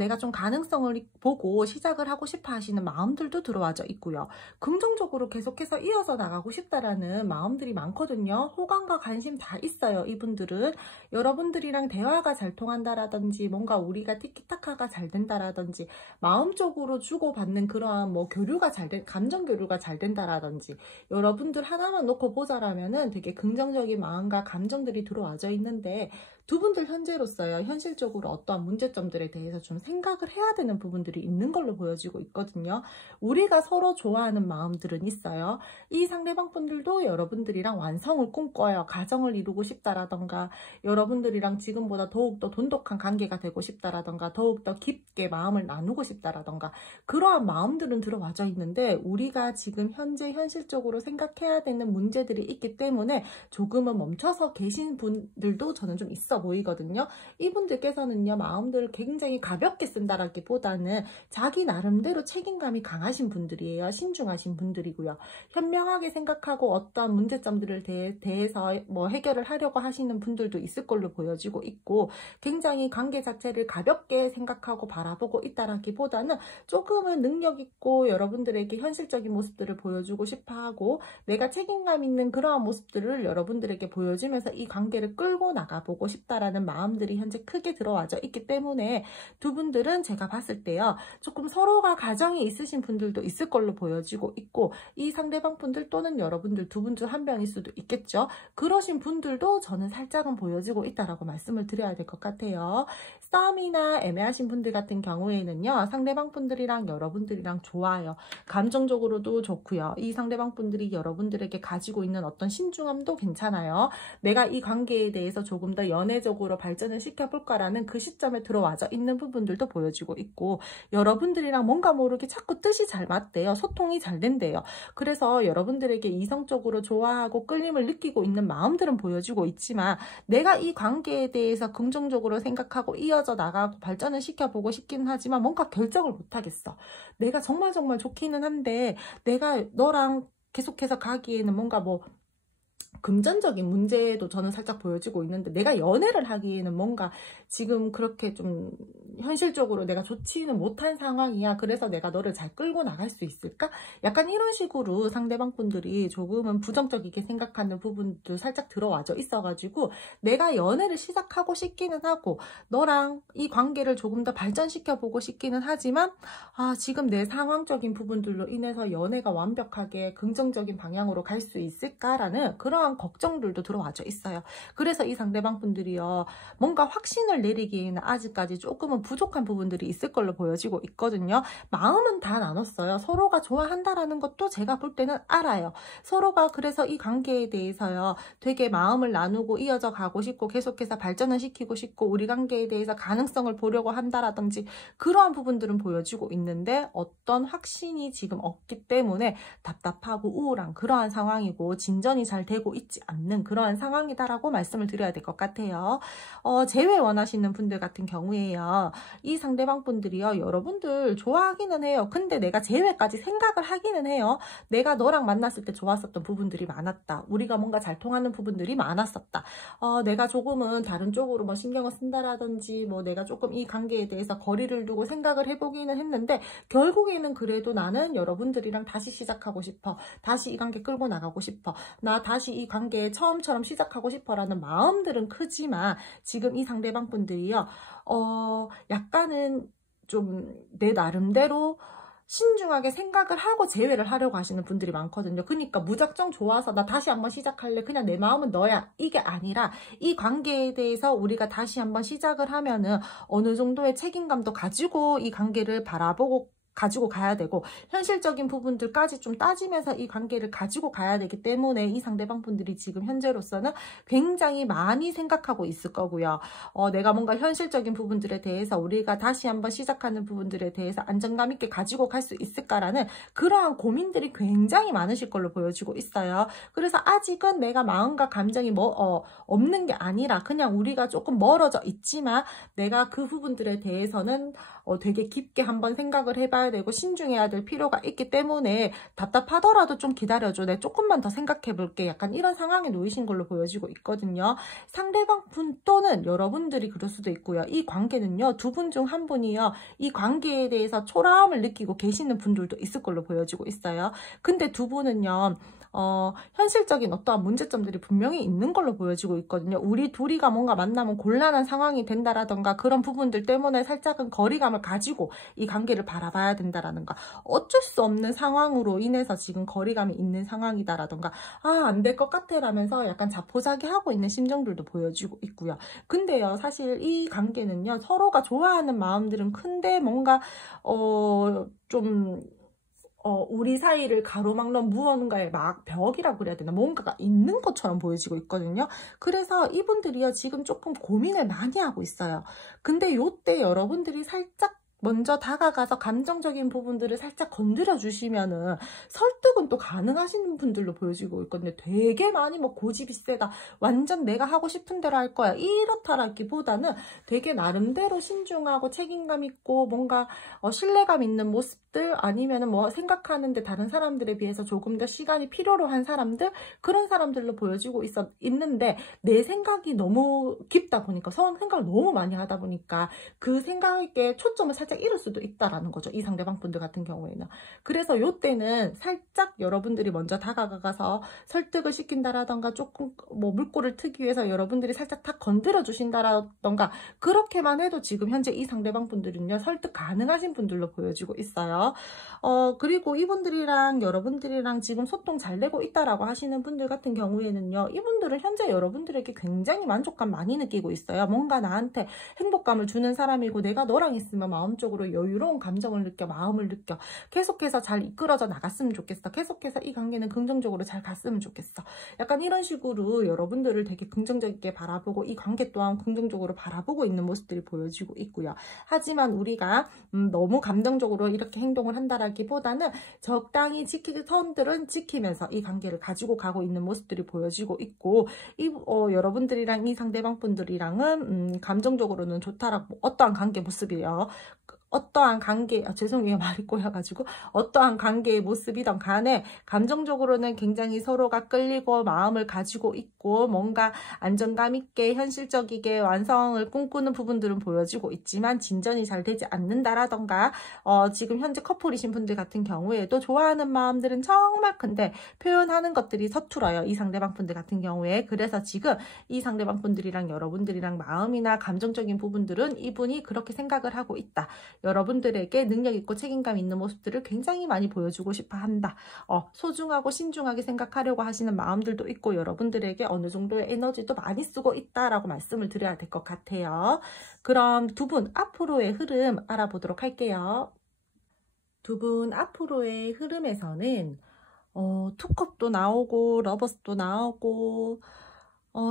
내가 좀 가능성을 보고 시작을 하고 싶어 하시는 마음들도 들어와져 있고요. 긍정적으로 계속해서 이어서 나가고 싶다라는 마음들이 많거든요. 호감과 관심 다 있어요. 이분들은 여러분들이랑 대화가 잘 통한다라든지 뭔가 우리가 티키타카가 잘 된다라든지 마음적으로 주고받는 그러한 교류가 감정 교류가 잘 된다라든지 여러분들 하나만 놓고 보자라면은 되게 긍정적인 마음과 감정들이 들어와져 있는데 두 분들 현재로서요, 현실적으로 어떠한 문제점들에 대해서 좀 생각을 해야 되는 부분들이 있는 걸로 보여지고 있거든요. 우리가 서로 좋아하는 마음들은 있어요. 이 상대방 분들도 여러분들이랑 완성을 꿈꿔요. 가정을 이루고 싶다라던가 여러분들이랑 지금보다 더욱더 돈독한 관계가 되고 싶다라던가 더욱더 깊게 마음을 나누고 싶다라던가 그러한 마음들은 들어와져 있는데 우리가 지금 현재 현실적으로 생각해야 되는 문제들이 있기 때문에 조금은 멈춰서 계신 분들도 저는 좀 있어 보이거든요. 이분들께서는요, 마음들을 굉장히 가볍게 쓴다라기보다는 자기 나름대로 책임감이 강하신 분들이에요. 신중하신 분들이고요. 현명하게 생각하고 어떠한 문제점들을 대해서 해결을 하려고 하시는 분들도 있을 걸로 보여지고 있고 굉장히 관계 자체를 가볍게 생각하고 바라보고 있다라기보다는 조금은 능력 있고 여러분들에게 현실적인 모습들을 보여주고 싶어하고 내가 책임감 있는 그러한 모습들을 여러분들에게 보여주면서 이 관계를 끌고 나가보고 싶다라는 마음들이 현재 크게 들어와져 있기 때문에 두 분들은 제가 봤을 때요, 조금 서로가 가정이 있으신 분들도 있을 걸로 보여지고 있고 이 상대방 분들 또는 여러분들 두 분 중 한 명일 수도 있겠죠. 그러신 분들도 저는 살짝은 보여지고 있다라고 말씀을 드려야 될 것 같아요. 싸움이나 애매하신 분들 같은 경우에는요, 상대방 분들이랑 여러분들이랑 좋아요. 감정적으로도 좋고요. 이 상대방 분들이 여러분들에게 가지고 있는 어떤 신중함도 괜찮아요. 내가 이 관계에 대해서 조금 더 연애적으로 발전을 시켜볼까라는 그 시점에 들어와져 있는 부분들도 보여지고 있고 여러분들이랑 뭔가 모르게 자꾸 뜻이 잘 맞대요. 소통이 잘 된대요. 그래서 여러분들에게 이성적으로 좋아하고 끌림을 느끼고 있는 마음들은 보여지고 있지만 내가 이 관계에 대해서 긍정적으로 생각하고 이어져 나가고 발전을 시켜보고 싶긴 하지만 뭔가 결정을 못하겠어. 내가 정말 좋기는 한데 내가 너랑 계속해서 가기에는 뭔가 금전적인 문제도 저는 살짝 보여지고 있는데 내가 연애를 하기에는 뭔가 지금 그렇게 좀 현실적으로 내가 좋지는 못한 상황이야. 그래서 내가 너를 잘 끌고 나갈 수 있을까? 약간 이런 식으로 상대방 분들이 조금은 부정적이게 생각하는 부분도 살짝 들어와져 있어가지고 내가 연애를 시작하고 싶기는 하고 너랑 이 관계를 조금 더 발전시켜보고 싶기는 하지만 지금 내 상황적인 부분들로 인해서 연애가 완벽하게 긍정적인 방향으로 갈 수 있을까라는 그러한 걱정들도 들어와져 있어요. 그래서 이 상대방 분들이요, 뭔가 확신을 내리기에는 아직까지 조금은 부족한 부분들이 있을 걸로 보여지고 있거든요. 마음은 다 나눴어요. 서로가 좋아한다라는 것도 제가 볼 때는 알아요. 서로가 그래서 이 관계에 대해서요, 되게 마음을 나누고 이어져 가고 싶고 계속해서 발전을 시키고 싶고 우리 관계에 대해서 가능성을 보려고 한다라든지 그러한 부분들은 보여지고 있는데 어떤 확신이 지금 없기 때문에 답답하고 우울한 그러한 상황이고 진전이 잘 되고 있지 않는 그러한 상황이다라고 말씀을 드려야 될 것 같아요. 재회 원하시는 분들 같은 경우에요, 이 상대방 분들이요, 여러분들 좋아하기는 해요. 근데 내가 재회까지 생각을 하기는 해요. 내가 너랑 만났을 때 좋았었던 부분들이 많았다. 우리가 뭔가 잘 통하는 부분들이 많았었다. 내가 조금은 다른 쪽으로 신경을 쓴다라든지 내가 조금 이 관계에 대해서 거리를 두고 생각을 해보기는 했는데 결국에는 그래도 나는 여러분들이랑 다시 시작하고 싶어. 다시 이 관계 끌고 나가고 싶어. 나 다시 이 관계에 처음처럼 시작하고 싶어라는 마음들은 크지만 지금 이 상대방 분들이요, 약간은 좀 내 나름대로 신중하게 생각을 하고 재회를 하려고 하시는 분들이 많거든요. 그러니까 무작정 좋아서 나 다시 한번 시작할래, 그냥 내 마음은 너야, 이게 아니라 이 관계에 대해서 우리가 다시 한번 시작을 하면은 어느 정도의 책임감도 가지고 이 관계를 바라보고 가지고 가야 되고 현실적인 부분들까지 좀 따지면서 이 관계를 가지고 가야 되기 때문에 이 상대방 분들이 지금 현재로서는 굉장히 많이 생각하고 있을 거고요. 내가 뭔가 현실적인 부분들에 대해서 우리가 다시 한번 시작하는 부분들에 대해서 안정감 있게 가지고 갈 수 있을까라는 그러한 고민들이 굉장히 많으실 걸로 보여지고 있어요. 그래서 아직은 내가 마음과 감정이 없는 게 아니라 그냥 우리가 조금 멀어져 있지만 내가 그 부분들에 대해서는 되게 깊게 한번 생각을 해봐야 되고 신중해야 될 필요가 있기 때문에 답답하더라도 좀 기다려줘. 내가 조금만 더 생각해 볼게. 약간 이런 상황에 놓이신 걸로 보여지고 있거든요. 상대방 분 또는 여러분들이 그럴 수도 있고요. 이 관계는요. 두 분 중 한 분이요. 이 관계에 대해서 초라함을 느끼고 계시는 분들도 있을 걸로 보여지고 있어요. 근데 두 분은요. 현실적인 어떠한 문제점들이 분명히 있는 걸로 보여지고 있거든요. 우리 둘이가 뭔가 만나면 곤란한 상황이 된다라던가 그런 부분들 때문에 살짝은 거리감을 가지고 이 관계를 바라봐야 된다라던가 어쩔 수 없는 상황으로 인해서 지금 거리감이 있는 상황이다라던가 안 될 것 같아 라면서 약간 자포자기하고 있는 심정들도 보여지고 있고요. 근데요 사실 이 관계는요 서로가 좋아하는 마음들은 큰데 뭔가 좀 우리 사이를 가로막는 무언가의 막 벽이라고 그래야 되나 뭔가가 있는 것처럼 보여지고 있거든요. 그래서 이분들이요 지금 조금 고민을 많이 하고 있어요. 근데 요때 여러분들이 살짝 먼저 다가가서 감정적인 부분들을 살짝 건드려 주시면은 설득은 또 가능하시는 분들로 보여지고 있거든요. 되게 많이 뭐 고집이 세다. 완전 내가 하고 싶은 대로 할 거야. 이렇다라기보다는 되게 나름대로 신중하고 책임감 있고 뭔가 신뢰감 있는 모습들 아니면은 뭐 생각하는데 다른 사람들에 비해서 조금 더 시간이 필요로 한 사람들 그런 사람들로 보여지고 있는데 내 생각이 너무 깊다 보니까 생각을 너무 많이 하다 보니까 그 생각에 초점을 살짝 잃을 수도 있다라는 거죠. 이 상대방 분들 같은 경우에는. 그래서 요때는 살짝 여러분들이 먼저 다가가서 설득을 시킨다라던가 조금 뭐 물꼬를 트기 위해서 여러분들이 살짝 탁 건드려 주신다라던가 그렇게만 해도 지금 현재 이 상대방 분들은요 설득 가능하신 분들로 보여지고 있어요. 그리고 이분들이랑 여러분들이랑 지금 소통 잘 되고 있다라고 하시는 분들 같은 경우에는요 이분들은 현재 여러분들에게 굉장히 만족감 많이 느끼고 있어요. 뭔가 나한테 행복감을 주는 사람이고 내가 너랑 있으면 마음적으로 여유로운 감정을 느껴 마음을 느껴 계속해서 잘 이끌어져 나갔으면 좋겠어. 계속해서 이 관계는 긍정적으로 잘 갔으면 좋겠어. 약간 이런 식으로 여러분들을 되게 긍정적이게 바라보고 이 관계 또한 긍정적으로 바라보고 있는 모습들이 보여지고 있고요. 하지만 우리가 너무 감정적으로 이렇게 행동을 한다라기보다는 적당히 선들은 지키면서 이 관계를 가지고 가고 있는 모습들이 보여지고 있고 여러분들이랑 이 상대방 분들이랑은 감정적으로는 좋다라고 어떠한 관계 모습이에요. 어떠한 관계, 죄송해요 말이 꼬여가지고 어떠한 관계의 모습이든 간에 감정적으로는 굉장히 서로가 끌리고 마음을 가지고 있고 뭔가 안정감 있게 현실적이게 완성을 꿈꾸는 부분들은 보여지고 있지만 진전이 잘 되지 않는다라던가 지금 현재 커플이신 분들 같은 경우에도 좋아하는 마음들은 정말 큰데 표현하는 것들이 서툴어요. 이 상대방 분들 같은 경우에. 그래서 지금 이 상대방 분들이랑 여러분들이랑 마음이나 감정적인 부분들은 이분이 그렇게 생각을 하고 있다. 여러분들에게 능력 있고 책임감 있는 모습들을 굉장히 많이 보여주고 싶어 한다. 소중하고 신중하게 생각하려고 하시는 마음들도 있고 여러분들에게 어느 정도의 에너지도 많이 쓰고 있다라고 말씀을 드려야 될 것 같아요. 그럼 두 분 앞으로의 흐름 알아보도록 할게요. 두 분 앞으로의 흐름에서는 투컵도 나오고 러버스도 나오고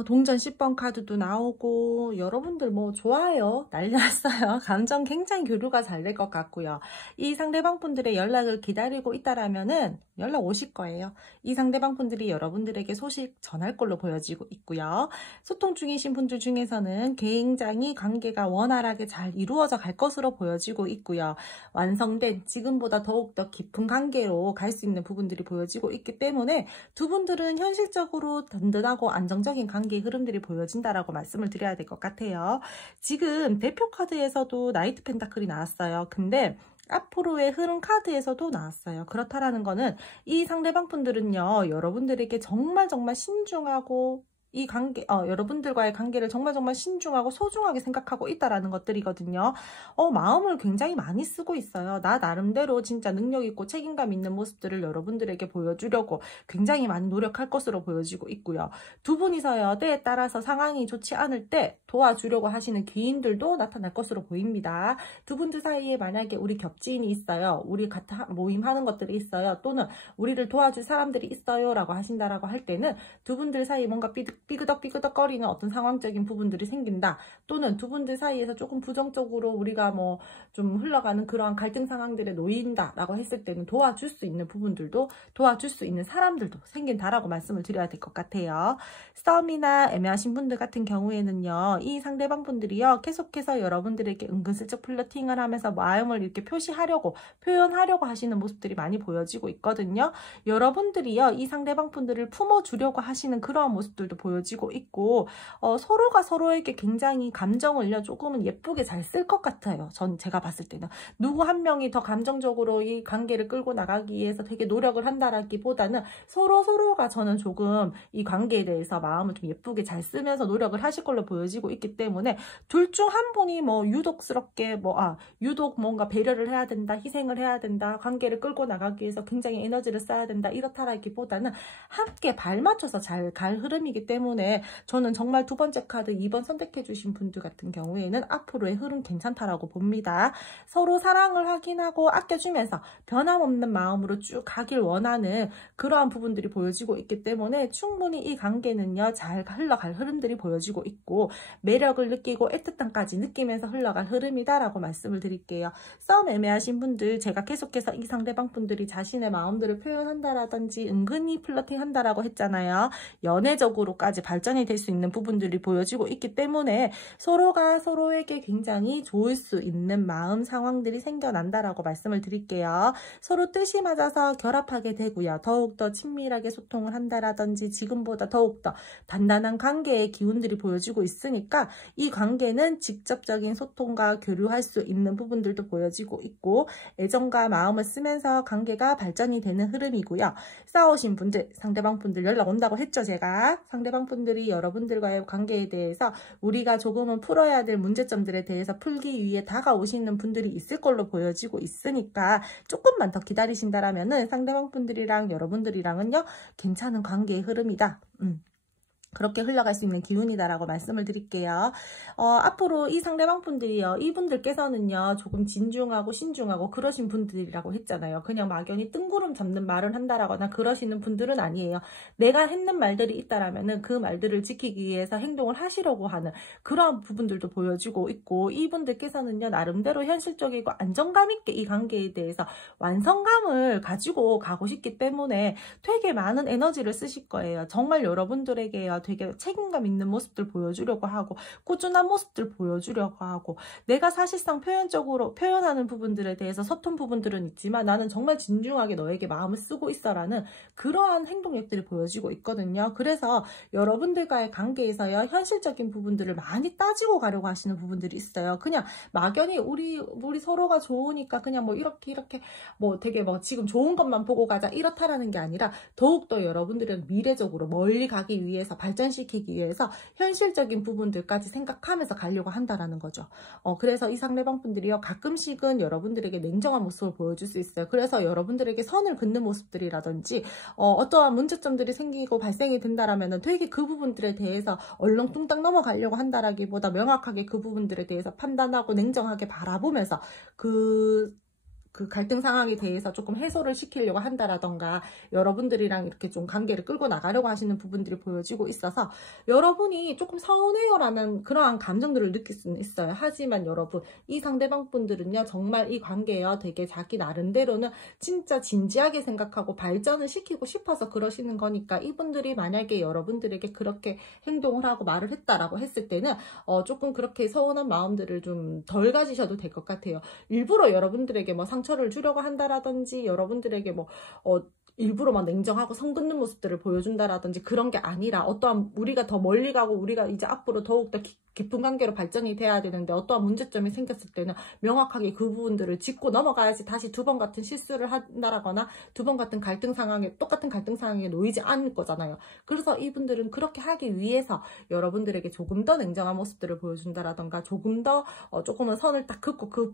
동전 10번 카드도 나오고 여러분들 뭐 좋아요. 난리 났어요. 감정 굉장히 교류가 잘 될 것 같고요. 이 상대방 분들의 연락을 기다리고 있다라면은 연락 오실 거예요. 이 상대방 분들이 여러분들에게 소식 전할 걸로 보여지고 있고요. 소통 중이신 분들 중에서는 굉장히 관계가 원활하게 잘 이루어져 갈 것으로 보여지고 있고요. 완성된 지금보다 더욱더 깊은 관계로 갈 수 있는 부분들이 보여지고 있기 때문에 두 분들은 현실적으로 든든하고 안정적인 관계의 흐름들이 보여진다라고 말씀을 드려야 될 것 같아요. 지금 대표 카드에서도 나이트 펜타클이 나왔어요. 근데 앞으로의 흐름 카드에서도 나왔어요. 그렇다라는 거는 이 상대방 분들은요 여러분들에게 정말 신중하고 이 관계, 여러분들과의 관계를 정말 신중하고 소중하게 생각하고 있다라는 것들이거든요. 마음을 굉장히 많이 쓰고 있어요. 나 나름대로 진짜 능력 있고 책임감 있는 모습들을 여러분들에게 보여주려고 굉장히 많이 노력할 것으로 보여지고 있고요. 두 분이서요, 때에 따라서 상황이 좋지 않을 때 도와주려고 하시는 기인들도 나타날 것으로 보입니다. 두 분들 사이에 만약에 우리 겹지인이 있어요. 우리 같은 모임하는 것들이 있어요. 또는 우리를 도와줄 사람들이 있어요 라고 하신다라고 할 때는 두 분들 사이에 뭔가 삐그덕거리는 어떤 상황적인 부분들이 생긴다. 또는 두 분들 사이에서 조금 부정적으로 우리가 뭐 좀 흘러가는 그러한 갈등 상황들에 놓인다 라고 했을 때는 도와줄 수 있는 부분들도, 도와줄 수 있는 사람들도 생긴다라고 말씀을 드려야 될 것 같아요. 싸움이나 애매하신 분들 같은 경우에는요, 이 상대방 분들이요, 계속해서 여러분들에게 은근슬쩍 플러팅을 하면서 마음을 이렇게 표현하려고 하시는 모습들이 많이 보여지고 있거든요. 여러분들이요, 이 상대방 분들을 품어주려고 하시는 그러한 모습들도 보여지고 있고, 서로가 서로에게 굉장히 감정을요, 조금은 예쁘게 잘 쓸 것 같아요. 제가 봤을 때는. 누구 한 명이 더 감정적으로 이 관계를 끌고 나가기 위해서 되게 노력을 한다라기보다는 서로가 저는 조금 이 관계에 대해서 마음을 좀 예쁘게 잘 쓰면서 노력을 하실 걸로 보여지고 있기 때문에 둘 중 한 분이 뭐 유독스럽게 유독 뭔가 배려를 해야 된다, 희생을 해야 된다, 관계를 끌고 나가기 위해서 굉장히 에너지를 써야 된다, 이렇다라기보다는 함께 발맞춰서 잘 갈 흐름이기 때문에 저는 정말 두 번째 카드 2번 선택해 주신 분들 같은 경우에는 앞으로의 흐름 괜찮다라고 봅니다. 서로 사랑을 확인하고 아껴주면서 변함없는 마음으로 쭉 가길 원하는 그러한 부분들이 보여지고 있기 때문에 충분히 이 관계는요, 잘 흘러갈 흐름들이 보여지고 있고 매력을 느끼고 애틋함까지 느끼면서 흘러갈 흐름이다라고 말씀을 드릴게요. 싸움 애매하신 분들, 제가 계속해서 이 상대방 분들이 자신의 마음들을 표현한다라든지 은근히 플러팅 한다라고 했잖아요. 연애적으로까지 발전이 될 수 있는 부분들이 보여지고 있기 때문에 서로가 서로에게 굉장히 좋을 수 있는 마음 상황들이 생겨난다라고 말씀을 드릴게요. 서로 뜻이 맞아서 결합하게 되고요. 더욱더 친밀하게 소통을 한다라든지 지금보다 더욱더 단단한 관계의 기운들이 보여지고 있으니까 이 관계는 직접적인 소통과 교류할 수 있는 부분들도 보여지고 있고 애정과 마음을 쓰면서 관계가 발전이 되는 흐름이고요. 싸우신 분들, 상대방 분들 연락 온다고 했죠, 제가. 상대방 분들이 여러분들과의 관계에 대해서 우리가 조금은 풀어야 될 문제점들에 대해서 풀기 위해 다가오시는 분들이 있을 걸로 보여지고 있으니까 조금만 더 기다리신다라면은 상대방 분들이랑 여러분들이랑은요, 괜찮은 관계의 흐름이다. 그렇게 흘러갈 수 있는 기운이다라고 말씀을 드릴게요. 앞으로 이 상대방 분들이요, 이분들께서는요, 조금 진중하고 신중하고 그러신 분들이라고 했잖아요. 그냥 막연히 뜬구름 잡는 말을 한다라거나 그러시는 분들은 아니에요. 내가 했는 말들이 있다라면은 그 말들을 지키기 위해서 행동을 하시려고 하는 그러한 부분들도 보여지고 있고, 이분들께서는요, 나름대로 현실적이고 안정감 있게 이 관계에 대해서 완성감을 가지고 가고 싶기 때문에 되게 많은 에너지를 쓰실 거예요. 정말 여러분들에게요, 되게 책임감 있는 모습들 보여주려고 하고 꾸준한 모습들 보여주려고 하고, 내가 사실상 표현적으로 표현하는 부분들에 대해서 서툰 부분들은 있지만 나는 정말 진중하게 너에게 마음을 쓰고 있어라는 그러한 행동력들이 보여지고 있거든요. 그래서 여러분들과의 관계에서요, 현실적인 부분들을 많이 따지고 가려고 하시는 부분들이 있어요. 그냥 막연히 우리 서로가 좋으니까 그냥 뭐 이렇게 뭐 되게 뭐 지금 좋은 것만 보고 가자 이렇다라는 게 아니라 더욱더 여러분들은 미래적으로 멀리 가기 위해서, 발전시키기 위해서 현실적인 부분들까지 생각하면서 가려고 한다라는 거죠. 그래서 이 상대방 분들이요, 가끔씩은 여러분들에게 냉정한 모습을 보여줄 수 있어요. 그래서 여러분들에게 선을 긋는 모습들이라든지 어떠한 문제점들이 생기고 발생이 된다라면은 되게 그 부분들에 대해서 얼렁뚱땅 넘어가려고 한다라기보다 명확하게 그 부분들에 대해서 판단하고 냉정하게 바라보면서 그 갈등 상황에 대해서 조금 해소를 시키려고 한다라던가 여러분들이랑 이렇게 좀 관계를 끌고 나가려고 하시는 부분들이 보여지고 있어서 여러분이 조금 서운해요라는 그러한 감정들을 느낄 수는 있어요. 하지만 여러분, 이 상대방 분들은요, 정말 이 관계요, 되게 자기 나름대로는 진짜 진지하게 생각하고 발전을 시키고 싶어서 그러시는 거니까, 이분들이 만약에 여러분들에게 그렇게 행동을 하고 말을 했다라고 했을 때는 조금 그렇게 서운한 마음들을 좀 덜 가지셔도 될 것 같아요. 일부러 여러분들에게 뭐 상처를 주려고 한다라든지 여러분들에게 뭐 일부러 막 냉정하고 성 긋는 모습들을 보여준다라든지 그런 게 아니라, 어떠한 우리가 더 멀리 가고 우리가 이제 앞으로 더욱더 깊은 관계로 발전이 돼야 되는데 어떠한 문제점이 생겼을 때는 명확하게 그 부분들을 짚고 넘어가야지 다시 두 번 같은 실수를 한다라거나 두 번 같은 갈등 상황에, 똑같은 갈등 상황에 놓이지 않을 거잖아요. 그래서 이분들은 그렇게 하기 위해서 여러분들에게 조금 더 냉정한 모습들을 보여준다라던가, 조금 더 조금은 선을 딱 긋고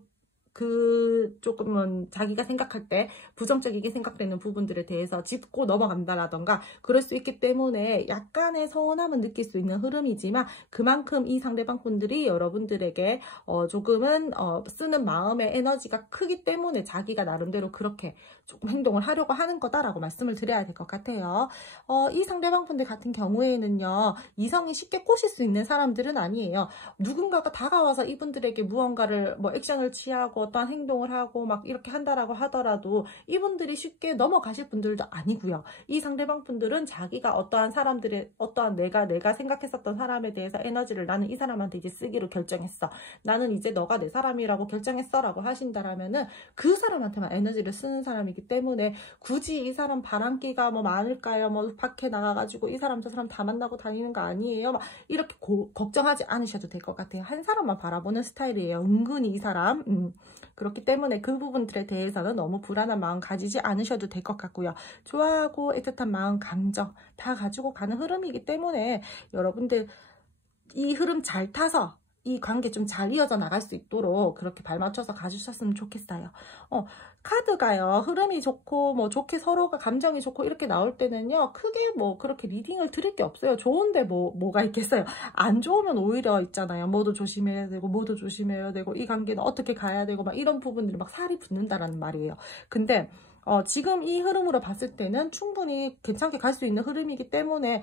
조금은 자기가 생각할 때 부정적이게 생각되는 부분들에 대해서 짚고 넘어간다라던가 그럴 수 있기 때문에 약간의 서운함은 느낄 수 있는 흐름이지만, 그만큼 이 상대방 분들이 여러분들에게 조금은 쓰는 마음의 에너지가 크기 때문에 자기가 나름대로 그렇게 조금 행동을 하려고 하는 거다라고 말씀을 드려야 될 것 같아요. 이 상대방 분들 같은 경우에는요, 이성이 쉽게 꼬실 수 있는 사람들은 아니에요. 누군가가 다가와서 이분들에게 무언가를 액션을 취하고 어떠한 행동을 하고 막 이렇게 한다라고 하더라도 이분들이 쉽게 넘어가실 분들도 아니고요. 이 상대방 분들은 자기가 어떠한 사람들의, 어떠한 내가 생각했었던 사람에 대해서 에너지를 나는 이 사람한테 이제 쓰기로 결정했어, 나는 이제 너가 내 사람이라고 결정했어 라고 하신다라면은 그 사람한테만 에너지를 쓰는 사람이기 때문에 굳이 이 사람 바람기가 많을까요? 밖에 나가가지고 이 사람 저 사람 다 만나고 다니는 거 아니에요? 막 이렇게 걱정하지 않으셔도 될 것 같아요. 한 사람만 바라보는 스타일이에요. 은근히 이 사람. 그렇기 때문에 그 부분들에 대해서는 너무 불안한 마음 가지지 않으셔도 될 것 같고요. 좋아하고 애틋한 마음, 감정 다 가지고 가는 흐름이기 때문에 여러분들 이 흐름 잘 타서 이 관계 좀 잘 이어져 나갈 수 있도록 그렇게 발맞춰서 가주셨으면 좋겠어요. 카드가요, 흐름이 좋고 좋게 서로가 감정이 좋고 이렇게 나올 때는요, 크게 그렇게 리딩을 드릴 게 없어요. 좋은데 뭐가 있겠어요. 안 좋으면 오히려 있잖아요, 뭐도 조심해야 되고 뭐도 조심해야 되고 이 관계는 어떻게 가야 되고 막 이런 부분들이 막 살이 붙는다라는 말이에요. 근데 지금 이 흐름으로 봤을 때는 충분히 괜찮게 갈 수 있는 흐름이기 때문에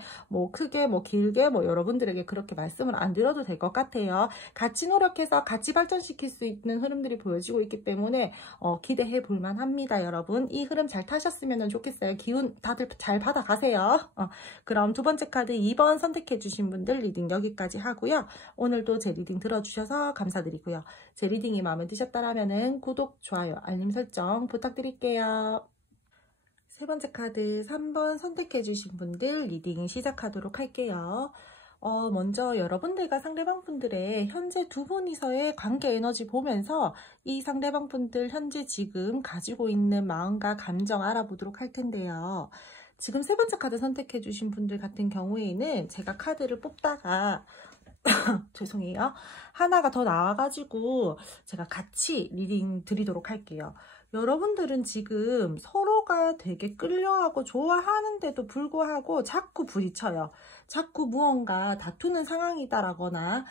크게 길게 여러분들에게 그렇게 말씀을 안 드려도 될 것 같아요. 같이 노력해서 같이 발전시킬 수 있는 흐름들이 보여지고 있기 때문에 기대해 볼만 합니다. 여러분, 이 흐름 잘 타셨으면 좋겠어요. 기운 다들 잘 받아가세요. 그럼 두 번째 카드 2번 선택해 주신 분들 리딩 여기까지 하고요. 오늘도 제 리딩 들어주셔서 감사드리고요. 제 리딩이 마음에 드셨다면 구독, 좋아요, 알림 설정 부탁드릴게요. 세 번째 카드 3번 선택해 주신 분들 리딩 시작하도록 할게요. 먼저 여러분들과 상대방 분들의 현재 두 분이서의 관계 에너지 보면서 이 상대방 분들 현재 지금 가지고 있는 마음과 감정 알아보도록 할 텐데요. 지금 세 번째 카드 선택해 주신 분들 같은 경우에는 제가 카드를 뽑다가 죄송해요, 하나가 더 나와가지고 제가 같이 리딩 드리도록 할게요. 여러분들은 지금 서로가 되게 끌려하고 좋아하는데도 불구하고 자꾸 부딪혀요. 자꾸 무언가 다투는 상황이다라거나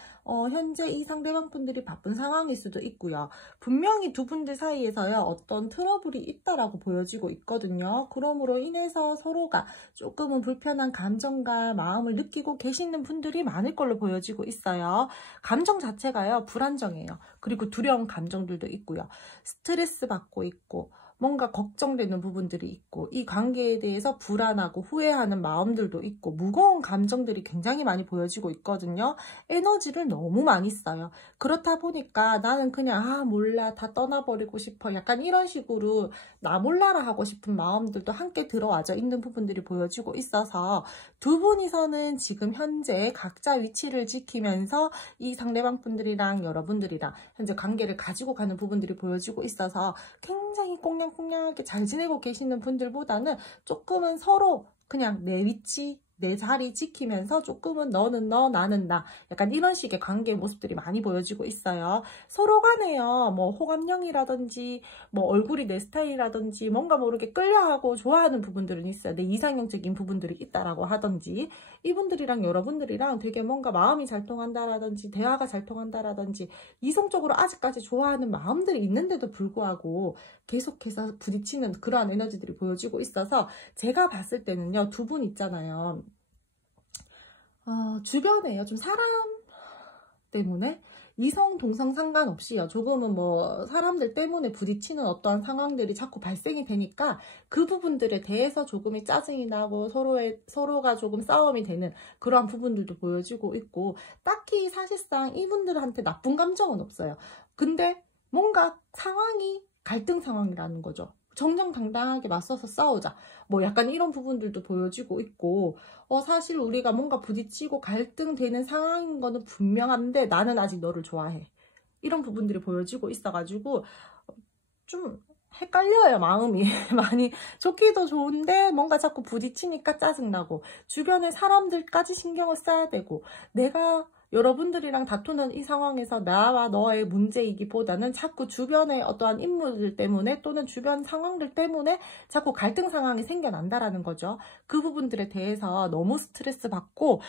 현재 이 상대방 분들이 바쁜 상황일 수도 있고요. 분명히 두 분들 사이에서요, 어떤 트러블이 있다라고 보여지고 있거든요. 그러므로 인해서 서로가 조금은 불편한 감정과 마음을 느끼고 계시는 분들이 많을 걸로 보여지고 있어요. 감정 자체가요, 불안정해요. 그리고 두려운 감정들도 있고요. 스트레스 받고 있고 뭔가 걱정되는 부분들이 있고 이 관계에 대해서 불안하고 후회하는 마음들도 있고 무거운 감정들이 굉장히 많이 보여지고 있거든요. 에너지를 너무 많이 써요. 그렇다 보니까 나는 그냥 몰라, 다 떠나버리고 싶어, 약간 이런 식으로 나 몰라라 하고 싶은 마음들도 함께 들어와져 있는 부분들이 보여지고 있어서 두 분이서는 지금 현재 각자 위치를 지키면서 이 상대방 분들이랑 여러분들이랑 현재 관계를 가지고 가는 부분들이 보여지고 있어서 굉장히 꽁냥꽁냥하게 잘 지내고 계시는 분들보다는 조금은 서로 그냥 내 위치, 내 자리 지키면서 조금은 너는 너, 나는 나, 약간 이런 식의 관계의 모습들이 많이 보여지고 있어요. 서로 간에요, 호감형이라든지 얼굴이 내 스타일이라든지 뭔가 모르게 끌려하고 좋아하는 부분들은 있어요. 내 이상형적인 부분들이 있다라고 하든지, 이분들이랑 여러분들이랑 되게 뭔가 마음이 잘 통한다라든지 대화가 잘 통한다라든지 이성적으로 아직까지 좋아하는 마음들이 있는데도 불구하고 계속해서 부딪히는 그러한 에너지들이 보여지고 있어서 제가 봤을 때는요, 두 분 있잖아요, 주변에요, 좀 사람 때문에 이성 동성 상관없이요, 조금은 사람들 때문에 부딪히는 어떠한 상황들이 자꾸 발생이 되니까 그 부분들에 대해서 조금의 짜증이 나고 서로가 조금 싸움이 되는 그러한 부분들도 보여지고 있고, 딱히 사실상 이분들한테 나쁜 감정은 없어요. 근데 뭔가 상황이 갈등 상황이라는 거죠. 정정당당하게 맞서서 싸우자. 뭐 약간 이런 부분들도 보여지고 있고, 사실 우리가 뭔가 부딪히고 갈등되는 상황인 거는 분명한데 나는 아직 너를 좋아해. 이런 부분들이 보여지고 있어가지고 좀 헷갈려요, 마음이. 많이 좋기도 좋은데 뭔가 자꾸 부딪히니까 짜증나고, 주변의 사람들까지 신경을 써야 되고, 내가 여러분들이랑 다투는 이 상황에서 나와 너의 문제이기보다는 자꾸 주변의 어떠한 인물들 때문에 또는 주변 상황들 때문에 자꾸 갈등 상황이 생겨난다라는 거죠. 그 부분들에 대해서 너무 스트레스 받고,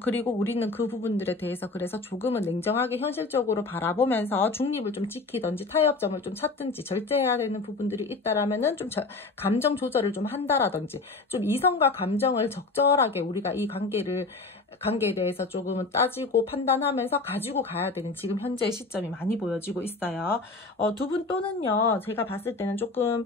그리고 우리는 그 부분들에 대해서 그래서 조금은 냉정하게 현실적으로 바라보면서 중립을 좀 지키든지 타협점을 좀 찾든지 절제해야 되는 부분들이 있다라면은 좀 감정 조절을 좀 한다라든지, 좀 이성과 감정을 적절하게 우리가 이 관계에 대해서 조금은 따지고 판단하면서 가지고 가야 되는 지금 현재의 시점이 많이 보여지고 있어요. 두 분 또는요, 제가 봤을 때는 조금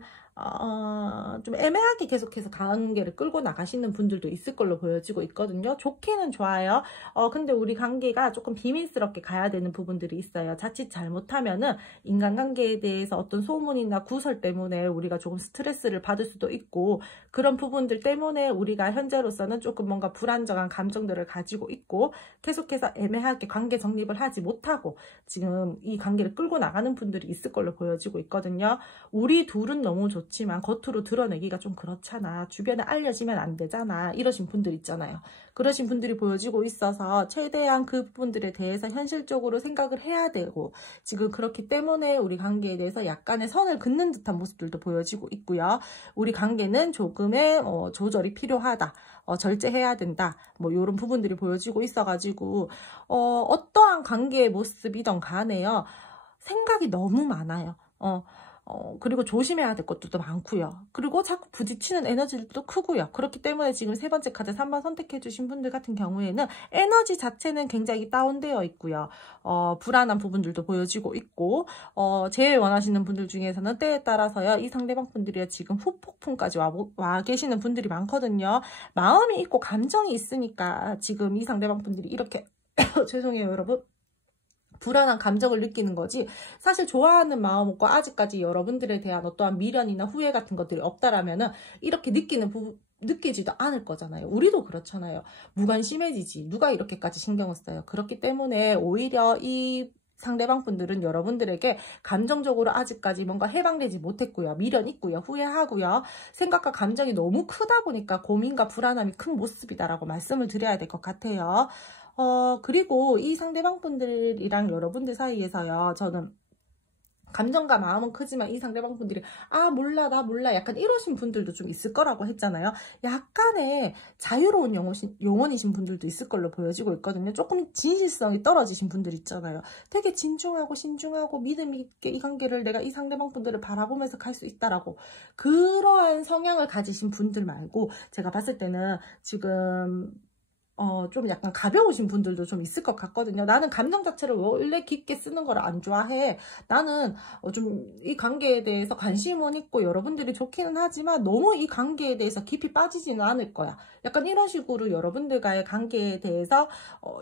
좀 애매하게 계속해서 관계를 끌고 나가시는 분들도 있을 걸로 보여지고 있거든요. 좋기는 좋아요. 근데 우리 관계가 조금 비밀스럽게 가야 되는 부분들이 있어요. 자칫 잘못하면은 인간관계에 대해서 어떤 소문이나 구설 때문에 우리가 조금 스트레스를 받을 수도 있고, 그런 부분들 때문에 우리가 현재로서는 조금 뭔가 불안정한 감정들을 가지고 있고, 계속해서 애매하게 관계 정립을 하지 못하고 지금 이 관계를 끌고 나가는 분들이 있을 걸로 보여지고 있거든요. 우리 둘은 너무 좋지만 겉으로 드러내기가 좀 그렇잖아. 주변에 알려지면 안 되잖아. 이러신 분들 있잖아요. 그러신 분들이 보여지고 있어서 최대한 그 부분들에 대해서 현실적으로 생각을 해야 되고, 지금 그렇기 때문에 우리 관계에 대해서 약간의 선을 긋는 듯한 모습들도 보여지고 있고요. 우리 관계는 조금의 조절이 필요하다. 절제해야 된다. 뭐 이런 부분들이 보여지고 있어가지고 어떠한 관계의 모습이든 간에요. 생각이 너무 많아요. 그리고 조심해야 될 것도 많고요. 그리고 자꾸 부딪히는 에너지도 크고요. 그렇기 때문에 지금 세 번째 카드 3번 선택해 주신 분들 같은 경우에는 에너지 자체는 굉장히 다운되어 있고요. 불안한 부분들도 보여지고 있고, 제일 원하시는 분들 중에서는 때에 따라서요, 이 상대방 분들이 지금 후폭풍까지 와 계시는 분들이 많거든요. 마음이 있고 감정이 있으니까 지금 이 상대방 분들이 이렇게 죄송해요, 여러분. 불안한 감정을 느끼는 거지, 사실 좋아하는 마음 없고 아직까지 여러분들에 대한 어떠한 미련이나 후회 같은 것들이 없다라면은 이렇게 느끼지도 않을 거잖아요. 우리도 그렇잖아요. 무관심해지지. 누가 이렇게까지 신경을 써요. 그렇기 때문에 오히려 이 상대방 분들은 여러분들에게 감정적으로 아직까지 뭔가 해방되지 못했고요. 미련 있고요. 후회하고요. 생각과 감정이 너무 크다 보니까 고민과 불안함이 큰 모습이다라고 말씀을 드려야 될 것 같아요. 그리고 이 상대방 분들이랑 여러분들 사이에서요, 저는 감정과 마음은 크지만 이 상대방 분들이 몰라 나 몰라 약간 이러신 분들도 좀 있을 거라고 했잖아요. 약간의 자유로운 영혼이신 분들도 있을 걸로 보여지고 있거든요. 조금 진실성이 떨어지신 분들 있잖아요. 되게 진중하고 신중하고 믿음 있게 이 관계를 내가 이 상대방 분들을 바라보면서 갈 수 있다라고, 그러한 성향을 가지신 분들 말고 제가 봤을 때는 지금 좀 약간 가벼우신 분들도 좀 있을 것 같거든요. 나는 감정 자체를 원래 깊게 쓰는 걸 안 좋아해. 나는 좀 이 관계에 대해서 관심은 있고 여러분들이 좋기는 하지만 너무 이 관계에 대해서 깊이 빠지지는 않을 거야. 약간 이런 식으로 여러분들과의 관계에 대해서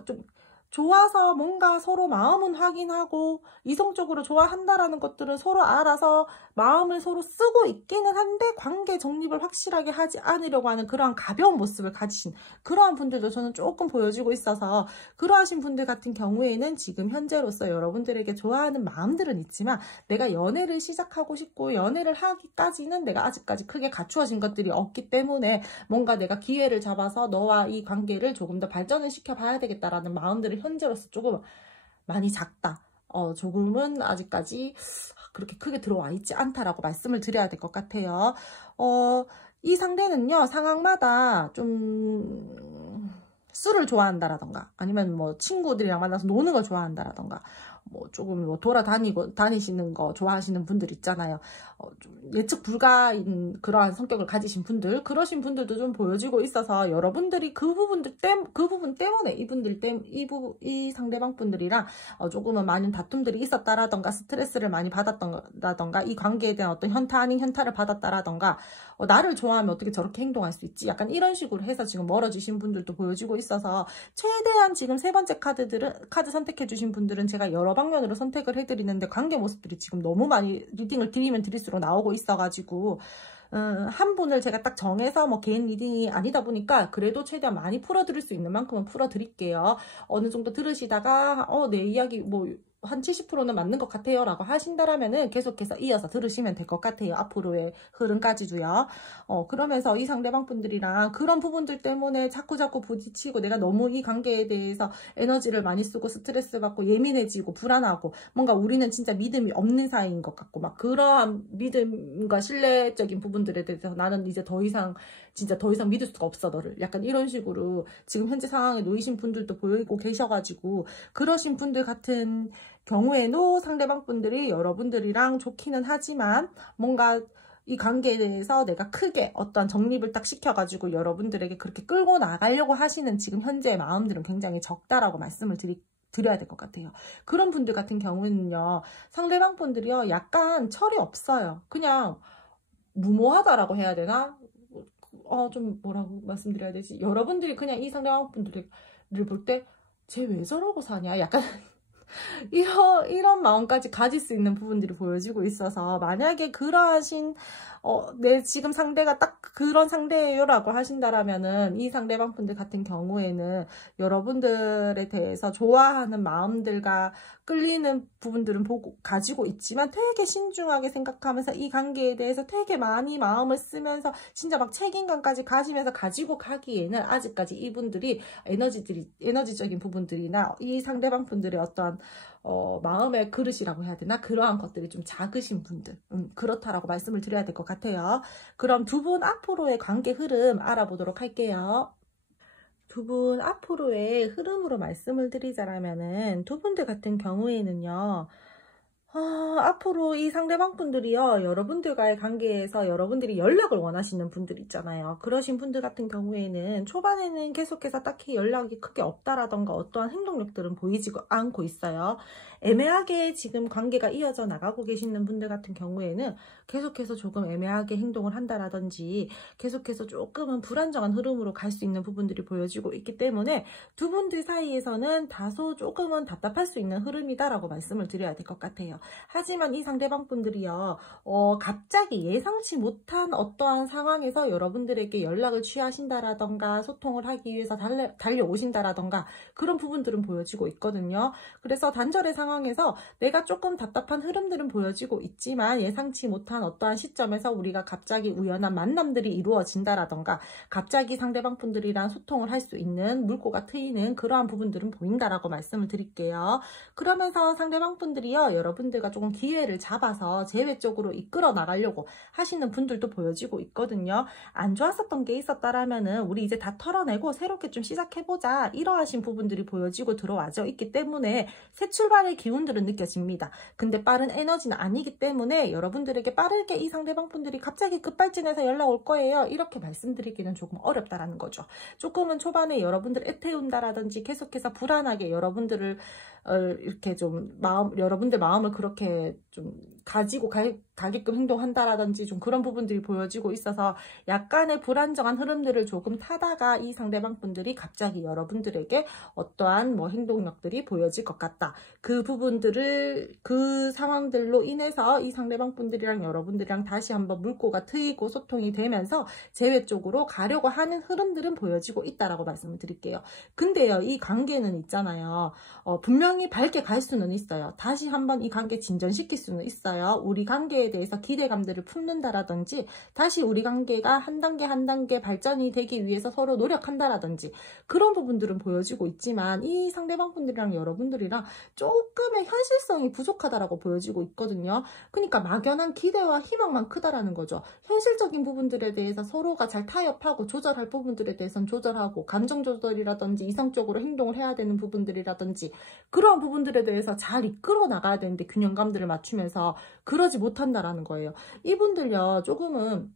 좀 좋아서 뭔가 서로 마음은 확인하고 이성적으로 좋아한다라는 것들은 서로 알아서 마음을 서로 쓰고 있기는 한데 관계 정립을 확실하게 하지 않으려고 하는 그러한 가벼운 모습을 가지신 그러한 분들도 저는 조금 보여지고 있어서, 그러하신 분들 같은 경우에는 지금 현재로서 여러분들에게 좋아하는 마음들은 있지만 내가 연애를 시작하고 싶고 연애를 하기까지는 내가 아직까지 크게 갖추어진 것들이 없기 때문에 뭔가 내가 기회를 잡아서 너와 이 관계를 조금 더 발전을 시켜봐야 되겠다라는 마음들을 현재로서 조금 많이 작다. 조금은 아직까지 그렇게 크게 들어와 있지 않다라고 말씀을 드려야 될 것 같아요. 이 상대는요, 상황마다 좀 술을 좋아한다라던가 아니면 뭐 친구들이랑 만나서 노는 걸 좋아한다라던가 뭐 조금 뭐 다니시는 거 좋아하시는 분들 있잖아요. 좀 예측 불가인 그러한 성격을 가지신 분들, 그러신 분들도 좀 보여지고 있어서 여러분들이 그 부분 때문에 이 상대방 분들이랑 조금은 많은 다툼들이 있었다라던가 스트레스를 많이 받았다라던가 이 관계에 대한 어떤 현타 아닌 현타를 받았다라던가 나를 좋아하면 어떻게 저렇게 행동할 수 있지? 약간 이런 식으로 해서 지금 멀어지신 분들도 보여지고 있어서 최대한 지금 세 번째 카드 선택해 주신 분들은 제가 여러 번 다방면으로 선택을 해드리는데 관계 모습들이 지금 너무 많이 리딩을 드리면 드릴수록 나오고 있어가지고 한 분을 제가 딱 정해서 뭐 개인 리딩이 아니다 보니까 그래도 최대한 많이 풀어드릴 수 있는 만큼은 풀어드릴게요. 어느 정도 들으시다가 내 이야기 뭐 한 70%는 맞는 것 같아요 라고 하신다라면은 계속해서 이어서 들으시면 될 것 같아요. 앞으로의 흐름까지도요. 그러면서 이 상대방 분들이랑 그런 부분들 때문에 자꾸자꾸 부딪히고 내가 너무 이 관계에 대해서 에너지를 많이 쓰고 스트레스 받고 예민해지고 불안하고 뭔가 우리는 진짜 믿음이 없는 사이인 것 같고 막 그러한 믿음과 신뢰적인 부분들에 대해서 나는 이제 진짜 더 이상 믿을 수가 없어 너를 약간 이런 식으로 지금 현재 상황에 놓이신 분들도 보이고 계셔가지고 그러신 분들 같은 경우에도 상대방 분들이 여러분들이랑 좋기는 하지만 뭔가 이 관계에 대해서 내가 크게 어떤 정립을 딱 시켜가지고 여러분들에게 그렇게 끌고 나가려고 하시는 지금 현재의 마음들은 굉장히 적다라고 말씀을 드려야 될 것 같아요. 그런 분들 같은 경우는요, 상대방 분들이요, 약간 철이 없어요. 그냥 무모하다라고 해야 되나? 좀 뭐라고 말씀드려야 되지? 여러분들이 그냥 이 상대방 분들을 볼 때, 쟤 왜 저러고 사냐? 약간 이런 마음까지 가질 수 있는 부분들이 보여지고 있어서 만약에 그러하신 내 지금 상대가 딱 그런 상대예요 라고 하신다라면은 이 상대방 분들 같은 경우에는 여러분들에 대해서 좋아하는 마음들과 끌리는 부분들은 가지고 있지만 되게 신중하게 생각하면서 이 관계에 대해서 되게 많이 마음을 쓰면서 진짜 막 책임감까지 가지면서 가지고 가기에는 아직까지 이분들이 에너지적인 부분들이나 이 상대방 분들의 어떤 마음의 그릇이라고 해야 되나? 그러한 것들이 좀 작으신 분들 그렇다라고 말씀을 드려야 될 것 같아요. 그럼 두 분 앞으로의 관계 흐름 알아보도록 할게요. 두 분 앞으로의 흐름으로 말씀을 드리자면은 두 분들 같은 경우에는요. 앞으로 이 상대방 분들이요, 여러분들과의 관계에서 여러분들이 연락을 원하시는 분들 있잖아요. 그러신 분들 같은 경우에는 초반에는 계속해서 딱히 연락이 크게 없다라던가 어떠한 행동력들은 보이지 않고 있어요. 애매하게 지금 관계가 이어져 나가고 계시는 분들 같은 경우에는 계속해서 조금 애매하게 행동을 한다라든지 계속해서 조금은 불안정한 흐름으로 갈 수 있는 부분들이 보여지고 있기 때문에 두 분들 사이에서는 다소 조금은 답답할 수 있는 흐름이다라고 말씀을 드려야 될 것 같아요. 하지만 이 상대방 분들이요, 갑자기 예상치 못한 어떠한 상황에서 여러분들에게 연락을 취하신다라던가 소통을 하기 위해서 달려오신다라던가 그런 부분들은 보여지고 있거든요. 그래서 단절의 상황에서 내가 조금 답답한 흐름들은 보여지고 있지만 예상치 못한 어떠한 시점에서 우리가 갑자기 우연한 만남들이 이루어진다라던가 갑자기 상대방 분들이랑 소통을 할 수 있는 물꼬가 트이는 그러한 부분들은 보인다라고 말씀을 드릴게요. 그러면서 상대방 분들이요, 여러분들과 조금 기회를 잡아서 재회 쪽으로 이끌어 나가려고 하시는 분들도 보여지고 있거든요. 안 좋았었던 게 있었다라면은 우리 이제 다 털어내고 새롭게 좀 시작해보자, 이러하신 부분들이 보여지고 들어와져 있기 때문에 새 출발의 기운들은 느껴집니다. 근데 빠른 에너지는 아니기 때문에 여러분들에게 빠르게 이 상대방 분들이 갑자기 급발진해서 연락 올 거예요, 이렇게 말씀드리기는 조금 어렵다라는 거죠. 조금은 초반에 여러분들 애태운다라든지 계속해서 불안하게 여러분들을 이렇게 좀 여러분들 마음을 그렇게 좀 가지고 가게끔 행동한다라든지 좀 그런 부분들이 보여지고 있어서 약간의 불안정한 흐름들을 조금 타다가 이 상대방 분들이 갑자기 여러분들에게 어떠한 뭐 행동력들이 보여질 것 같다. 그 부분들을 그 상황들로 인해서 이 상대방 분들이랑 여러분들이랑 다시 한번 물꼬가 트이고 소통이 되면서 재회 쪽으로 가려고 하는 흐름들은 보여지고 있다라고 말씀을 드릴게요. 근데요, 이 관계는 있잖아요. 분명히 밝게 갈 수는 있어요. 다시 한번 이 관계 진전시킬 수는 있어요. 우리 관계에 대해서 기대감들을 품는다라든지 다시 우리 관계가 한 단계 한 단계 발전이 되기 위해서 서로 노력한다라든지 그런 부분들은 보여지고 있지만 이 상대방 분들이랑 여러분들이랑 조금의 현실성이 부족하다라고 보여지고 있거든요. 그러니까 막연한 기대와 희망만 크다라는 거죠. 현실적인 부분들에 대해서 서로가 잘 타협하고 조절할 부분들에 대해서는 조절하고 감정 조절이라든지 이성적으로 행동을 해야 되는 부분들이라든지 그런 부분들에 대해서 잘 이끌어 나가야 되는데 균형감들을 맞추면서 그러지 못한다라는 거예요. 이분들요, 조금은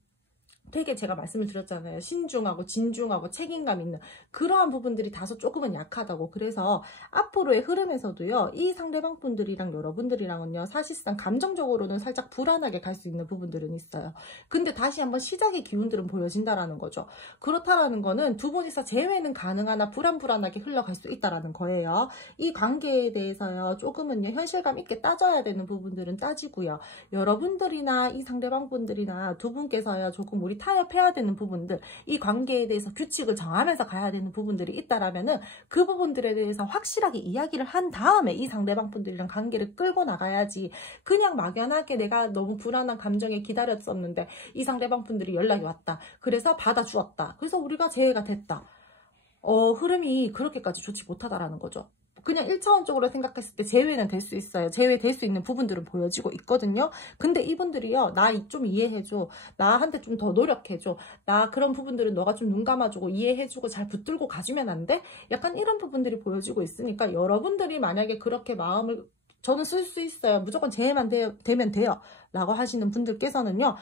되게 제가 말씀을 드렸잖아요. 신중하고 진중하고 책임감 있는 그러한 부분들이 다소 조금은 약하다고. 그래서 앞으로의 흐름에서도요, 이 상대방 분들이랑 여러분들이랑은요, 사실상 감정적으로는 살짝 불안하게 갈 수 있는 부분들은 있어요. 근데 다시 한번 시작의 기운들은 보여진다라는 거죠. 그렇다라는 거는 두 분이서 재회는 가능하나 불안하게 흘러갈 수 있다라는 거예요. 이 관계에 대해서요, 조금은요, 현실감 있게 따져야 되는 부분들은 따지고요. 여러분들이나 이 상대방 분들이나 두 분께서요, 조금 우리 타협해야 되는 부분들, 이 관계에 대해서 규칙을 정하면서 가야 되는 부분들이 있다라면은 그 부분들에 대해서 확실하게 이야기를 한 다음에 이 상대방 분들이랑 관계를 끌고 나가야지, 그냥 막연하게 내가 너무 불안한 감정에 기다렸었는데 이 상대방 분들이 연락이 왔다. 그래서 받아주었다. 그래서 우리가 재회가 됐다. 흐름이 그렇게까지 좋지 못하다라는 거죠. 그냥 1차원적으로 생각했을 때 재회는 될 수 있어요. 재회될 수 있는 부분들은 보여지고 있거든요. 근데 이분들이요, 나 좀 이해해줘. 나한테 좀 더 노력해줘. 나 그런 부분들은 너가 좀 눈 감아주고 이해해주고 잘 붙들고 가주면 안 돼? 약간 이런 부분들이 보여지고 있으니까 여러분들이 만약에 그렇게 마음을 저는 쓸 수 있어요. 무조건 재회만 되면 돼요. 라고 하시는 분들께서는요,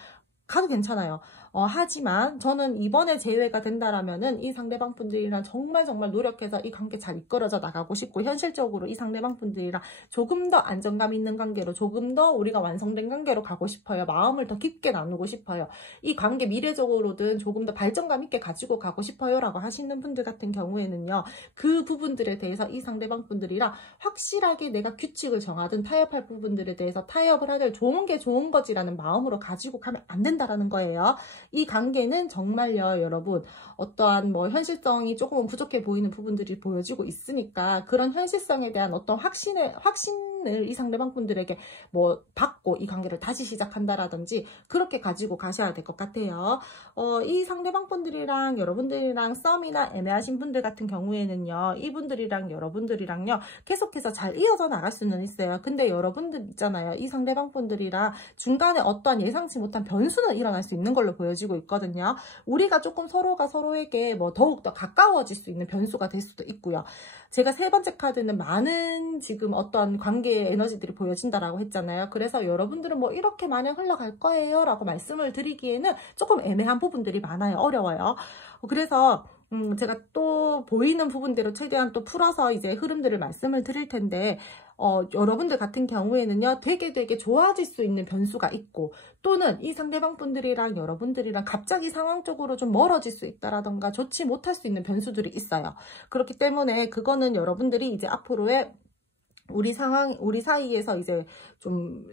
가도 괜찮아요. 하지만 저는 이번에 재회가 된다라면은 이 상대방 분들이랑 정말 노력해서 이 관계 잘 이끌어져 나가고 싶고, 현실적으로 이 상대방 분들이랑 조금 더 안정감 있는 관계로, 조금 더 우리가 완성된 관계로 가고 싶어요. 마음을 더 깊게 나누고 싶어요. 이 관계 미래적으로든 조금 더 발전감 있게 가지고 가고 싶어요 라고 하시는 분들 같은 경우에는요, 그 부분들에 대해서 이 상대방 분들이랑 확실하게 내가 규칙을 정하든 타협할 부분들에 대해서 타협을 하되 좋은 게 좋은 거지라는 마음으로 가지고 가면 안 된다라는 거예요. 이 관계는 정말요, 여러분, 어떠한 현실성이 조금은 부족해 보이는 부분들이 보여지고 있으니까 그런 현실성에 대한 어떤 확신을 이 상대방 분들에게 받고 이 관계를 다시 시작한다라든지 그렇게 가지고 가셔야 될 것 같아요. 이 상대방 분들이랑 여러분들이랑 썸이나 애매하신 분들 같은 경우에는요, 이분들이랑 여러분들이랑요, 계속해서 잘 이어져 나갈 수는 있어요. 근데 여러분들 있잖아요, 이 상대방 분들이랑 중간에 어떠한 예상치 못한 변수는 일어날 수 있는 걸로 보여지고 있거든요. 우리가 조금 서로가 서로에게 더욱더 가까워질 수 있는 변수가 될 수도 있고요. 제가 세 번째 카드는 많은 지금 어떤 관계의 에너지들이 보여진다라고 했잖아요. 그래서 여러분들은 이렇게 마냥 흘러갈 거예요 라고 말씀을 드리기에는 조금 애매한 부분들이 많아요. 어려워요. 그래서 제가 또 보이는 부분대로 최대한 또 풀어서 이제 흐름들을 말씀을 드릴 텐데, 여러분들 같은 경우에는요, 되게 좋아질 수 있는 변수가 있고, 또는 이 상대방 분들이랑 여러분들이랑 갑자기 상황적으로 좀 멀어질 수 있다라던가 좋지 못할 수 있는 변수들이 있어요. 그렇기 때문에 그거는 여러분들이 이제 앞으로의 우리 사이에서 이제 좀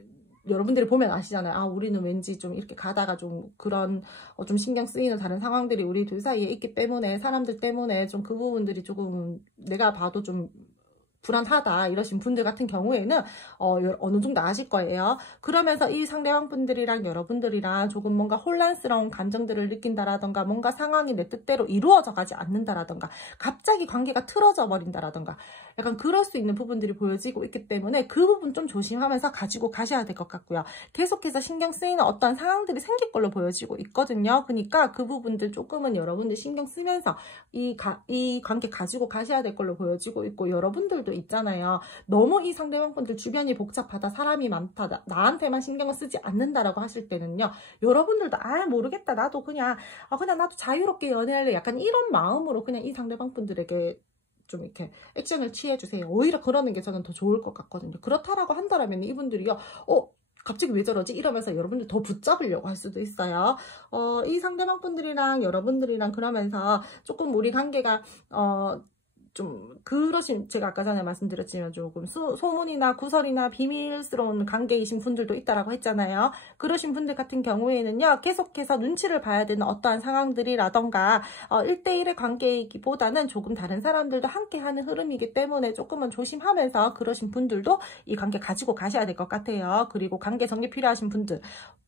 여러분들이 보면 아시잖아요. 아, 우리는 왠지 좀 이렇게 가다가 좀 그런 좀 신경 쓰이는 다른 상황들이 우리 둘 사이에 있기 때문에, 사람들 때문에 좀 그 부분들이 조금 내가 봐도 좀 불안하다 이러신 분들 같은 경우에는 어느 정도 아실 거예요. 그러면서 이 상대방 분들이랑 여러분들이랑 조금 뭔가 혼란스러운 감정들을 느낀다라던가, 뭔가 상황이 내 뜻대로 이루어져 가지 않는다라던가, 갑자기 관계가 틀어져 버린다라던가, 약간 그럴 수 있는 부분들이 보여지고 있기 때문에 그 부분 좀 조심하면서 가지고 가셔야 될 것 같고요. 계속해서 신경 쓰이는 어떤 상황들이 생길 걸로 보여지고 있거든요. 그러니까 그 부분들 조금은 여러분들 신경 쓰면서 이 관계 가지고 가셔야 될 걸로 보여지고 있고, 여러분들도 있잖아요. 너무 이 상대방분들 주변이 복잡하다, 사람이 많다, 나한테만 신경을 쓰지 않는다라고 하실 때는요, 여러분들도 모르겠다, 나도 그냥 나도 자유롭게 연애할래, 약간 이런 마음으로 그냥 이 상대방분들에게 좀 이렇게 액션을 취해주세요. 오히려 그러는 게 저는 더 좋을 것 같거든요. 그렇다라고 한다면 이분들이요, 갑자기 왜 저러지? 이러면서 여러분들 더 붙잡으려고 할 수도 있어요. 이 상대방 분들이랑 여러분들이랑 그러면서 조금 우리 관계가 좀 제가 아까 전에 말씀드렸지만 조금 소문이나 구설이나 비밀스러운 관계이신 분들도 있다라고 했잖아요. 그러신 분들 같은 경우에는요, 계속해서 눈치를 봐야 되는 어떠한 상황들이라던가 1대1의 관계이기보다는 조금 다른 사람들도 함께하는 흐름이기 때문에 조금은 조심하면서 그러신 분들도 이 관계 가지고 가셔야 될 것 같아요. 그리고 관계 정립 필요하신 분들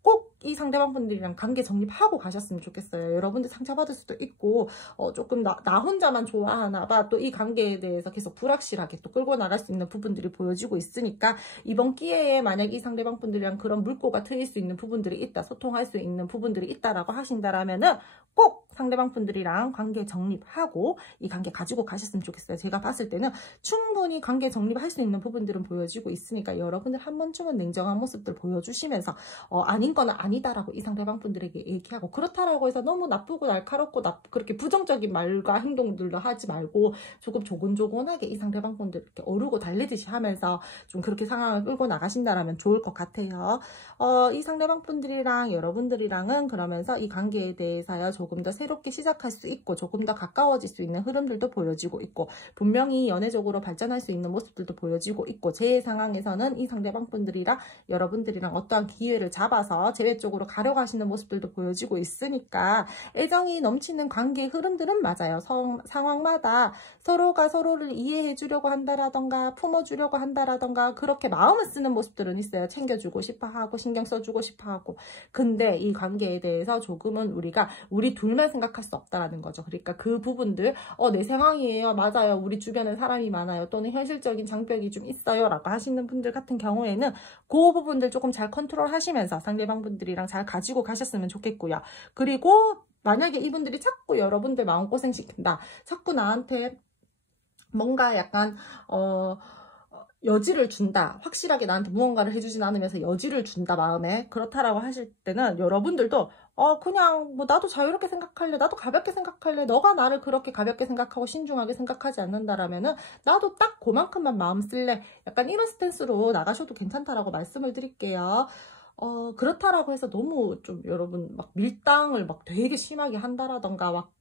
꼭 이 상대방 분들이랑 관계 정립하고 가셨으면 좋겠어요. 여러분들 상처받을 수도 있고 조금 나 혼자만 좋아하나 봐, 또 이 관계에 대해서 계속 불확실하게 또 끌고 나갈 수 있는 부분들이 보여지고 있으니까, 이번 기회에 만약 이 상대방 분들이랑 그런 물꼬가 트일 수 있는 부분들이 있다, 소통할 수 있는 부분들이 있다라고 하신다라면은 꼭 상대방 분들이랑 관계 정립하고 이 관계 가지고 가셨으면 좋겠어요. 제가 봤을 때는 충분히 관계 정립할 수 있는 부분들은 보여지고 있으니까 여러분들 한 번쯤은 냉정한 모습들 보여주시면서 아닌 거는 아니다라고 이 상대방 분들에게 얘기하고, 그렇다라고 해서 너무 나쁘고 날카롭고 그렇게 부정적인 말과 행동들도 하지 말고 조금 조곤조곤하게 이 상대방 분들 이렇게 어르고 달리듯이 하면서 좀 그렇게 상황을 끌고 나가신다라면 좋을 것 같아요. 이 상대방 분들이랑 여러분들이랑은 그러면서 이 관계에 대해서요 조금 더 새롭게 시작할 수 있고 조금 더 가까워질 수 있는 흐름들도 보여지고 있고, 분명히 연애적으로 발전할 수 있는 모습들도 보여지고 있고, 제 상황에서는 이 상대방 분들이랑 여러분들이랑 어떠한 기회를 잡아서 재회 쪽으로 가려가시는 모습들도 보여지고 있으니까 애정이 넘치는 관계의 흐름들은 맞아요. 상황마다 서로가 서로를 이해해 주려고 한다라던가 품어주려고 한다라던가 그렇게 마음을 쓰는 모습들은 있어요. 챙겨주고 싶어하고 신경 써주고 싶어하고. 근데 이 관계에 대해서 조금은 우리 둘만 생각할 수 없다라는 거죠. 그러니까 그 부분들 내 상황이에요. 맞아요. 우리 주변에 사람이 많아요. 또는 현실적인 장벽이 좀 있어요. 라고 하시는 분들 같은 경우에는 그 부분들 조금 잘 컨트롤 하시면서 상대방 분들이랑 잘 가지고 가셨으면 좋겠고요. 그리고 만약에 이분들이 자꾸 여러분들 마음고생 시킨다. 자꾸 나한테 뭔가 약간 여지를 준다. 확실하게 나한테 무언가를 해주진 않으면서 여지를 준다 마음에. 그렇다라고 하실 때는 여러분들도 그냥 뭐 나도 자유롭게 생각할래. 나도 가볍게 생각할래. 너가 나를 그렇게 가볍게 생각하고 신중하게 생각하지 않는다라면은 나도 딱 그만큼만 마음 쓸래. 약간 이런 스탠스로 나가셔도 괜찮다라고 말씀을 드릴게요. 그렇다라고 해서 너무 좀 여러분 막 밀당을 막 되게 심하게 한다라던가 막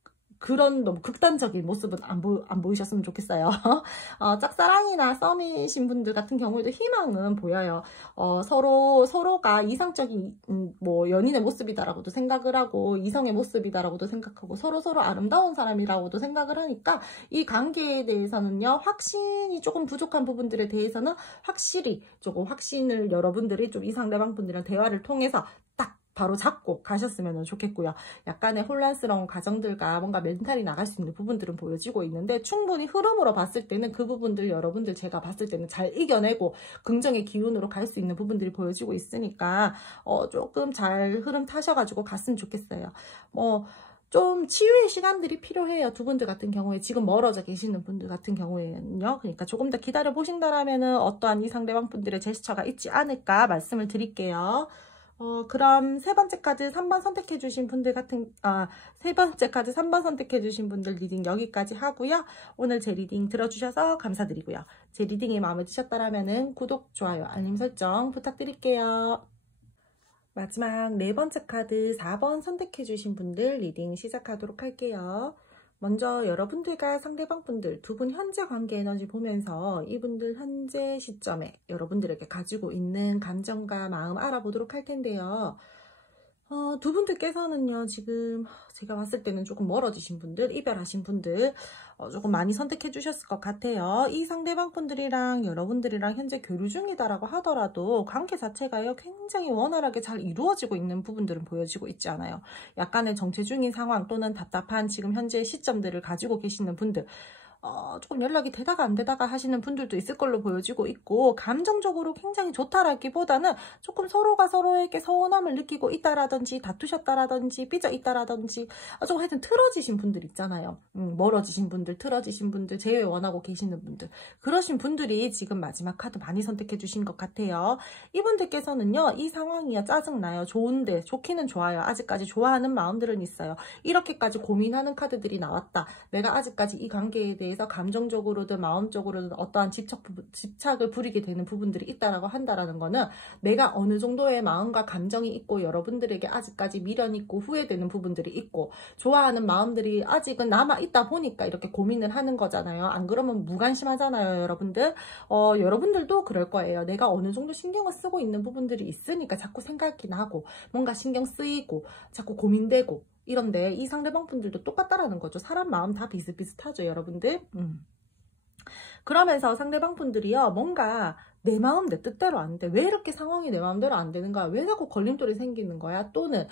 그런 너무 극단적인 모습은 안 보이셨으면 좋겠어요. 짝사랑이나 썸이신 분들 같은 경우에도 희망은 보여요. 서로가 이상적인 뭐 연인의 모습이다라고도 생각을 하고 이성의 모습이다라고도 생각하고 서로 아름다운 사람이라고도 생각을 하니까 이 관계에 대해서는요, 확신이 조금 부족한 부분들에 대해서는 확실히 조금 확신을 여러분들이 좀 이 상대방 분들이랑 대화를 통해서 바로 잡고 가셨으면 좋겠고요. 약간의 혼란스러운 가정들과 뭔가 멘탈이 나갈 수 있는 부분들은 보여지고 있는데 충분히 흐름으로 봤을 때는 그 부분들 여러분들 제가 봤을 때는 잘 이겨내고 긍정의 기운으로 갈 수 있는 부분들이 보여지고 있으니까 조금 잘 흐름 타셔가지고 갔으면 좋겠어요. 좀 치유의 시간들이 필요해요. 두 분들 같은 경우에 지금 멀어져 계시는 분들 같은 경우에는요. 그러니까 조금 더 기다려 보신다라면은 어떠한 이 상대방 분들의 제스처가 있지 않을까 말씀을 드릴게요. 그럼 세 번째 카드 3번 선택해주신 분들 세 번째 카드 3번 선택해주신 분들 리딩 여기까지 하고요. 오늘 제 리딩 들어주셔서 감사드리고요. 제 리딩이 마음에 드셨다라면은 구독, 좋아요, 알림 설정 부탁드릴게요. 마지막 네 번째 카드 4번 선택해주신 분들 리딩 시작하도록 할게요. 먼저 여러분들과 상대방 분들 두 분 현재 관계 에너지 보면서 이분들 현재 시점에 여러분들에게 가지고 있는 감정과 마음 알아보도록 할 텐데요. 두 분들께서는요, 지금 제가 봤을 때는 조금 멀어지신 분들, 이별하신 분들 조금 많이 선택해 주셨을 것 같아요. 이 상대방 분들이랑 여러분들이랑 현재 교류 중이다라고 하더라도 관계 자체가요, 굉장히 원활하게 잘 이루어지고 있는 부분들은 보여지고 있지 않아요. 약간의 정체 중인 상황 또는 답답한 지금 현재 시점들을 가지고 계시는 분들, 조금 연락이 되다가 안 되다가 하시는 분들도 있을 걸로 보여지고 있고, 감정적으로 굉장히 좋다라기보다는 조금 서로가 서로에게 서운함을 느끼고 있다라든지 다투셨다라든지 삐져 있다라든지 조금 하여튼 틀어지신 분들 있잖아요. 멀어지신 분들, 틀어지신 분들, 재회 원하고 계시는 분들, 그러신 분들이 지금 마지막 카드 많이 선택해 주신 것 같아요. 이분들께서는요, 이 상황이야 짜증나요. 좋은데 좋기는 좋아요. 아직까지 좋아하는 마음들은 있어요. 이렇게까지 고민하는 카드들이 나왔다. 내가 아직까지 이 관계에 대해 감정적으로든 마음적으로든 어떠한 집착을 부리게 되는 부분들이 있다라고 한다라는 거는 내가 어느 정도의 마음과 감정이 있고 여러분들에게 아직까지 미련 있고 후회되는 부분들이 있고 좋아하는 마음들이 아직은 남아있다 보니까 이렇게 고민을 하는 거잖아요. 안 그러면 무관심하잖아요, 여러분들. 여러분들도 그럴 거예요. 내가 어느 정도 신경을 쓰고 있는 부분들이 있으니까 자꾸 생각이 나고 뭔가 신경 쓰이고 자꾸 고민되고 이런데 이 상대방 분들도 똑같다라는 거죠. 사람 마음 다 비슷비슷하죠, 여러분들. 그러면서 상대방 분들이요, 뭔가 내 마음 내 뜻대로 안 돼. 왜 이렇게 상황이 내 마음대로 안 되는 거야? 왜 자꾸 걸림돌이 생기는 거야? 또는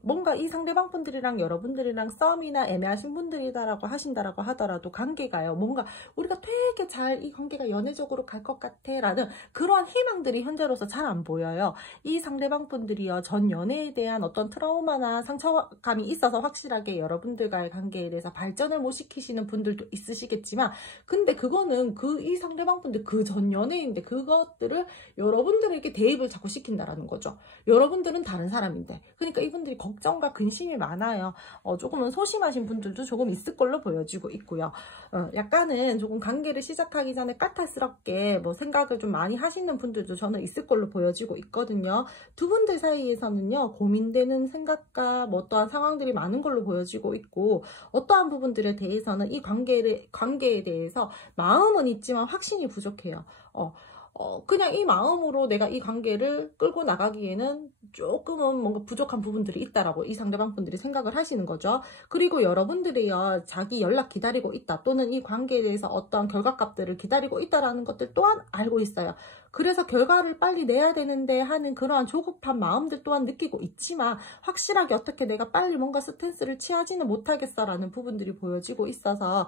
뭔가 이 상대방 분들이랑 여러분들이랑 썸이나 애매하신 분들이다라고 하신다라고 하더라도 관계가요. 뭔가 우리가 되게 잘 이 관계가 연애적으로 갈 것 같아 라는 그러한 희망들이 현재로서 잘 안 보여요. 이 상대방 분들이요. 전 연애에 대한 어떤 트라우마나 상처감이 있어서 확실하게 여러분들과의 관계에 대해서 발전을 못 시키시는 분들도 있으시겠지만 근데 그거는 이 상대방 분들 그 전 연애인데 그것들을 여러분들에게 대입을 자꾸 시킨다라는 거죠. 여러분들은 다른 사람인데. 그러니까 이분들이 걱정과 근심이 많아요. 조금은 소심하신 분들도 조금 있을 걸로 보여지고 있고요. 약간은 조금 관계를 시작하기 전에 까탈스럽게 뭐 생각을 좀 많이 하시는 분들도 저는 있을 걸로 보여지고 있거든요. 두 분들 사이에서는요. 고민되는 생각과 뭐 어떠한 상황들이 많은 걸로 보여지고 있고 어떠한 부분들에 대해서는 이 관계에 대해서 마음은 있지만 확신이 부족해요. 그냥 이 마음으로 내가 이 관계를 끌고 나가기에는 조금은 뭔가 부족한 부분들이 있다라고 이 상대방 분들이 생각을 하시는 거죠. 그리고 여러분들이요, 자기 연락 기다리고 있다 또는 이 관계에 대해서 어떤 결과값들을 기다리고 있다라는 것들 또한 알고 있어요. 그래서 결과를 빨리 내야 되는데 하는 그러한 조급한 마음들 또한 느끼고 있지만 확실하게 어떻게 내가 빨리 뭔가 스탠스를 취하지는 못하겠어라는 부분들이 보여지고 있어서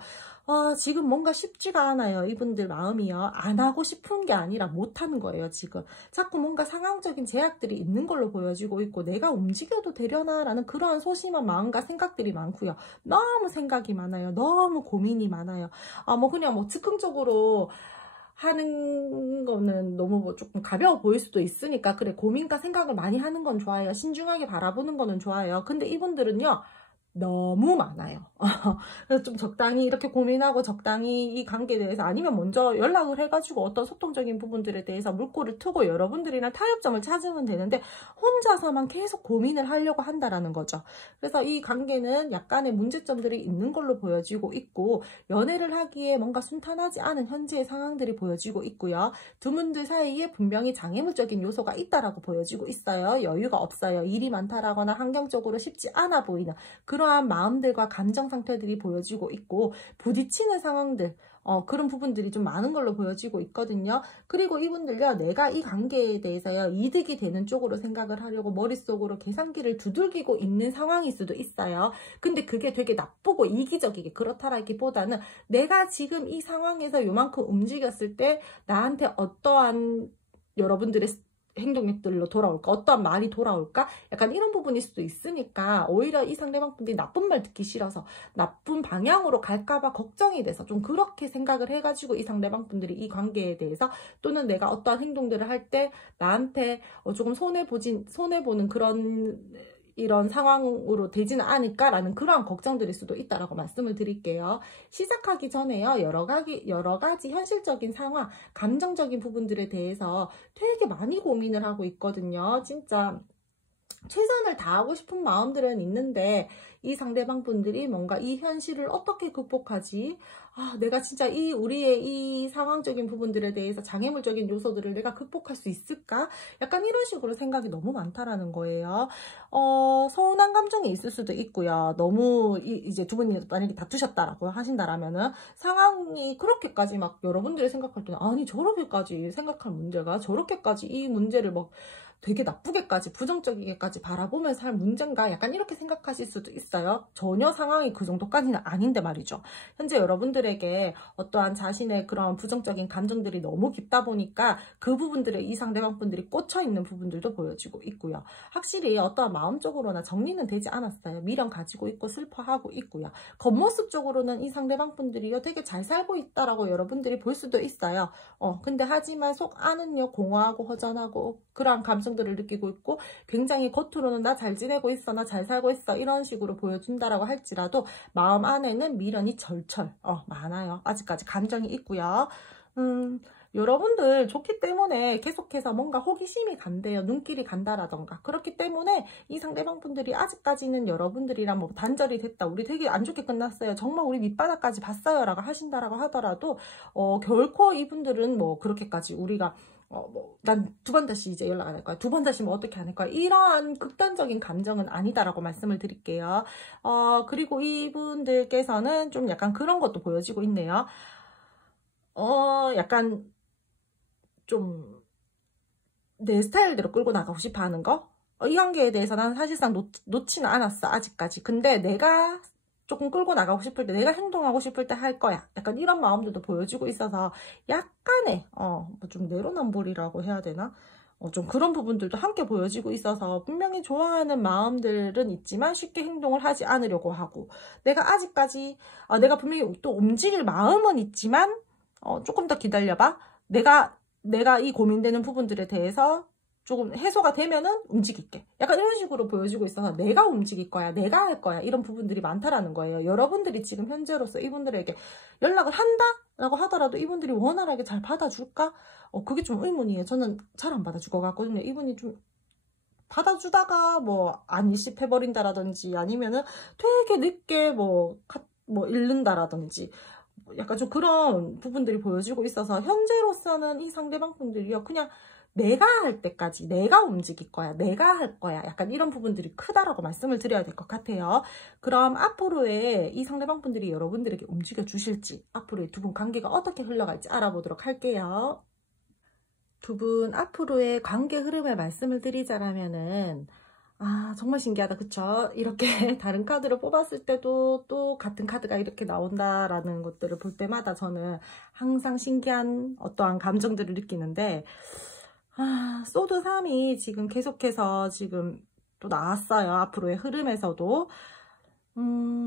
지금 뭔가 쉽지가 않아요. 이분들 마음이요. 안 하고 싶은 게 아니라 못하는 거예요. 지금 자꾸 뭔가 상황적인 제약들이 있는 걸로 보여지고 있고 내가 움직여도 되려나 라는 그러한 소심한 마음과 생각들이 많고요. 너무 생각이 많아요. 너무 고민이 많아요. 그냥 뭐 즉흥적으로 하는 거는 너무 뭐 조금 가벼워 보일 수도 있으니까 그래 고민과 생각을 많이 하는 건 좋아요. 신중하게 바라보는 거는 좋아요. 근데 이분들은요. 너무 많아요. 그래서 좀 적당히 이렇게 고민하고 적당히 이 관계에 대해서 아니면 먼저 연락을 해가지고 어떤 소통적인 부분들에 대해서 물꼬를 트고 여러분들이랑 타협점을 찾으면 되는데 혼자서만 계속 고민을 하려고 한다라는 거죠. 그래서 이 관계는 약간의 문제점들이 있는 걸로 보여지고 있고 연애를 하기에 뭔가 순탄하지 않은 현재의 상황들이 보여지고 있고요. 두 분들 사이에 분명히 장애물적인 요소가 있다라고 보여지고 있어요. 여유가 없어요. 일이 많다라거나 환경적으로 쉽지 않아 보이는 그러한 마음들과 감정 상태들이 보여지고 있고 부딪히는 상황들 그런 부분들이 좀 많은 걸로 보여지고 있거든요. 그리고 이분들요 내가 이 관계에 대해서요 이득이 되는 쪽으로 생각을 하려고 머릿속으로 계산기를 두들기고 있는 상황일 수도 있어요. 근데 그게 되게 나쁘고 이기적이게 그렇다라기보다는 내가 지금 이 상황에서 요만큼 움직였을 때 나한테 어떠한 여러분들의 행동들로 돌아올까? 어떠한 말이 돌아올까? 약간 이런 부분일 수도 있으니까 오히려 이 상대방 분들이 나쁜 말 듣기 싫어서 나쁜 방향으로 갈까봐 걱정이 돼서 좀 그렇게 생각을 해가지고 이 상대방 분들이 이 관계에 대해서 또는 내가 어떠한 행동들을 할 때 나한테 조금 손해보는 그런 이런 상황으로 되지는 않을까라는 그러한 걱정들일 수도 있다라고 말씀을 드릴게요. 시작하기 전에요. 여러 가지 현실적인 상황, 감정적인 부분들에 대해서 되게 많이 고민을 하고 있거든요. 진짜 최선을 다하고 싶은 마음들은 있는데 이 상대방 분들이 뭔가 이 현실을 어떻게 극복하지? 내가 진짜 우리의 이 상황적인 부분들에 대해서 장애물적인 요소들을 내가 극복할 수 있을까? 약간 이런 식으로 생각이 너무 많다라는 거예요. 서운한 감정이 있을 수도 있고요. 너무 이제 두 분이 만약에 다투셨다라고 하신다라면은 상황이 그렇게까지 막 여러분들이 생각할 때는 아니 저렇게까지 생각할 문제가 저렇게까지 이 문제를 막 되게 나쁘게까지 부정적이게까지 바라보면서 할 문제인가 약간 이렇게 생각하실 수도 있어요. 전혀 상황이 그 정도까지는 아닌데 말이죠. 현재 여러분들에게 어떠한 자신의 그런 부정적인 감정들이 너무 깊다 보니까 그 부분들에 이 상대방 분들이 꽂혀 있는 부분들도 보여지고 있고요. 확실히 어떠한 마음적으로나 정리는 되지 않았어요. 미련 가지고 있고 슬퍼하고 있고요. 겉모습적으로는 이 상대방 분들이요 되게 잘 살고 있다라고 여러분들이 볼 수도 있어요. 근데 하지만 속 안은요 공허하고 허전하고 그러한 감정들을 느끼고 있고 굉장히 겉으로는 나 잘 지내고 있어, 나 잘 살고 있어 이런 식으로 보여준다라고 할지라도 마음 안에는 미련이 절철 많아요. 아직까지 감정이 있고요. 여러분들 좋기 때문에 계속해서 뭔가 호기심이 간대요. 눈길이 간다라던가. 그렇기 때문에 이 상대방 분들이 아직까지는 여러분들이랑 뭐 단절이 됐다. 우리 되게 안 좋게 끝났어요. 정말 우리 밑바닥까지 봤어요. 라고 하신다라고 하더라도 결코 이분들은 뭐 그렇게까지 우리가 난 두 번 다시 이제 연락 안 할 거야. 두 번 다시 뭐 어떻게 안 할 거야. 이러한 극단적인 감정은 아니다라고 말씀을 드릴게요. 그리고 이분들께서는 좀 약간 그런 것도 보여지고 있네요. 약간 좀 내 스타일대로 끌고 나가고 싶어 하는 거? 이 관계에 대해서 난 사실상 놓지는 않았어, 아직까지. 근데 내가 조금 끌고 나가고 싶을 때, 내가 행동하고 싶을 때 할 거야. 약간 이런 마음들도 보여주고 있어서 약간의 뭐 좀 내로남불이라고 해야 되나? 좀 그런 부분들도 함께 보여지고 있어서 분명히 좋아하는 마음들은 있지만 쉽게 행동을 하지 않으려고 하고, 내가 아직까지 내가 분명히 또 움직일 마음은 있지만 조금 더 기다려봐. 내가 이 고민되는 부분들에 대해서 조금 해소가 되면은 움직일게. 약간 이런 식으로 보여지고 있어서 내가 움직일 거야, 내가 할 거야, 이런 부분들이 많다라는 거예요. 여러분들이 지금 현재로서 이분들에게 연락을 한다? 라고 하더라도 이분들이 원활하게 잘 받아줄까? 그게 좀 의문이에요. 저는 잘 안 받아줄 것 같거든요. 이분이 좀 받아주다가 뭐 안 일십해버린다라든지 아니면은 되게 늦게 뭐 잃는다라든지 약간 좀 그런 부분들이 보여지고 있어서 현재로서는 이 상대방 분들이요, 그냥 내가 할 때까지 내가 움직일 거야, 내가 할 거야, 약간 이런 부분들이 크다라고 말씀을 드려야 될 것 같아요. 그럼 앞으로의 이 상대방 분들이 여러분들에게 움직여 주실지, 앞으로의 두 분 관계가 어떻게 흘러갈지 알아보도록 할게요. 두 분 앞으로의 관계 흐름을 말씀을 드리자라면은 정말 신기하다, 그쵸? 이렇게 다른 카드를 뽑았을 때도 또 같은 카드가 이렇게 나온다라는 것들을 볼 때마다 저는 항상 신기한 어떠한 감정들을 느끼는데, 소드 3이 지금 계속해서 지금 또 나왔어요. 앞으로의 흐름에서도.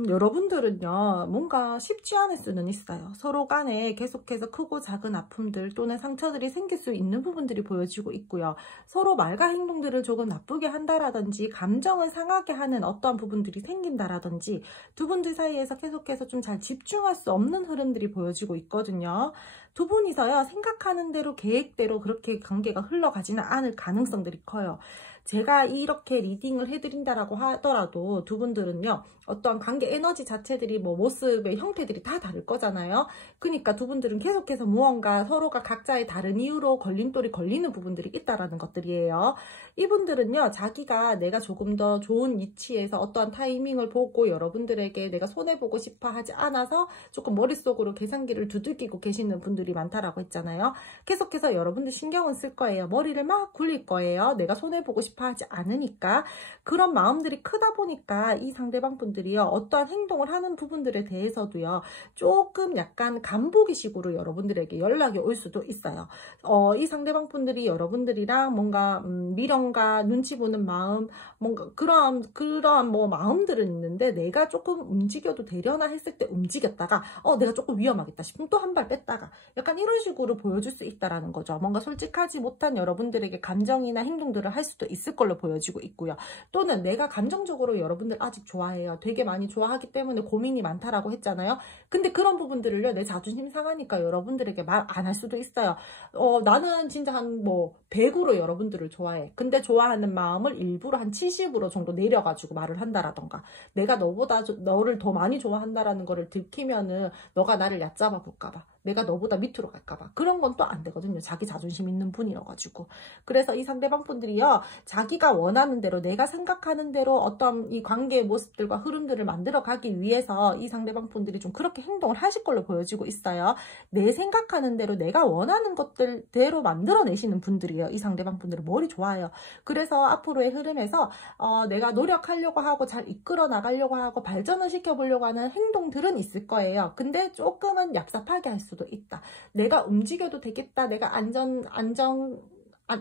여러분들은요, 뭔가 쉽지 않을 수는 있어요. 서로 간에 계속해서 크고 작은 아픔들 또는 상처들이 생길 수 있는 부분들이 보여지고 있고요. 서로 말과 행동들을 조금 나쁘게 한다라든지 감정을 상하게 하는 어떠한 부분들이 생긴다라든지 두 분들 사이에서 계속해서 좀 잘 집중할 수 없는 흐름들이 보여지고 있거든요. 두 분이서요, 생각하는 대로 계획대로 그렇게 관계가 흘러가지는 않을 가능성들이 커요. 제가 이렇게 리딩을 해드린다라고 하더라도 두 분들은요, 어떤 관계 에너지 자체들이 뭐 모습의 형태들이 다 다를 거잖아요. 그러니까 두 분들은 계속해서 무언가 서로가 각자의 다른 이유로 걸림돌이 걸리는 부분들이 있다라는 것들이에요. 이분들은요, 자기가 내가 조금 더 좋은 위치에서 어떠한 타이밍을 보고 여러분들에게 내가 손해보고 싶어 하지 않아서 조금 머릿속으로 계산기를 두들기고 계시는 분들이 많다라고 했잖아요. 계속해서 여러분들 신경은 쓸 거예요. 머리를 막 굴릴 거예요. 내가 손해보고 싶어 하지 않으니까. 그런 마음들이 크다 보니까 이 상대방 분들이요, 어떠한 행동을 하는 부분들에 대해서도요, 조금 약간 간보기식으로 여러분들에게 연락이 올 수도 있어요. 이 상대방 분들이 여러분들이랑 뭔가 미련과 눈치 보는 마음, 뭔가 그러한 뭐 마음들은 있는데, 내가 조금 움직여도 되려나 했을 때 움직였다가 내가 조금 위험하겠다 싶으면 또 한 발 뺐다가 약간 이런 식으로 보여줄 수 있다라는 거죠. 뭔가 솔직하지 못한 여러분들에게 감정이나 행동들을 할 수도 있을 걸로 보여지고 있고요. 또는 내가 감정적으로 여러분들 아직 좋아해요, 되게 많이 좋아하기 때문에 고민이 많다라고 했잖아요. 근데 그런 부분들을요, 내 자존심 상하니까 여러분들에게 말 안 할 수도 있어요. 나는 진짜 한 100으로 여러분들을 좋아해. 근데 좋아하는 마음을 일부러 한 70으로 정도 내려가지고 말을 한다라던가, 내가 너를 더 많이 좋아한다라는 거를 들키면은 너가 나를 얕잡아 볼까봐, 내가 너보다 밑으로 갈까봐, 그런 건 또 안 되거든요. 자기 자존심 있는 분이라가지고. 그래서 이 상대방 분들이요, 자기가 원하는 대로, 내가 생각하는 대로 어떤 이 관계의 모습들과 흐름들을 만들어 가기 위해서 이 상대방 분들이 좀 그렇게 행동을 하실 걸로 보여지고 있어요. 내 생각하는 대로, 내가 원하는 것들대로 만들어내시는 분들이에요. 이 상대방 분들은 머리 좋아요. 그래서 앞으로의 흐름에서 내가 노력하려고 하고 잘 이끌어 나가려고 하고 발전을 시켜보려고 하는 행동들은 있을 거예요. 근데 조금은 얍삽하게 할 수도 있다. 내가 움직여도 되겠다. 내가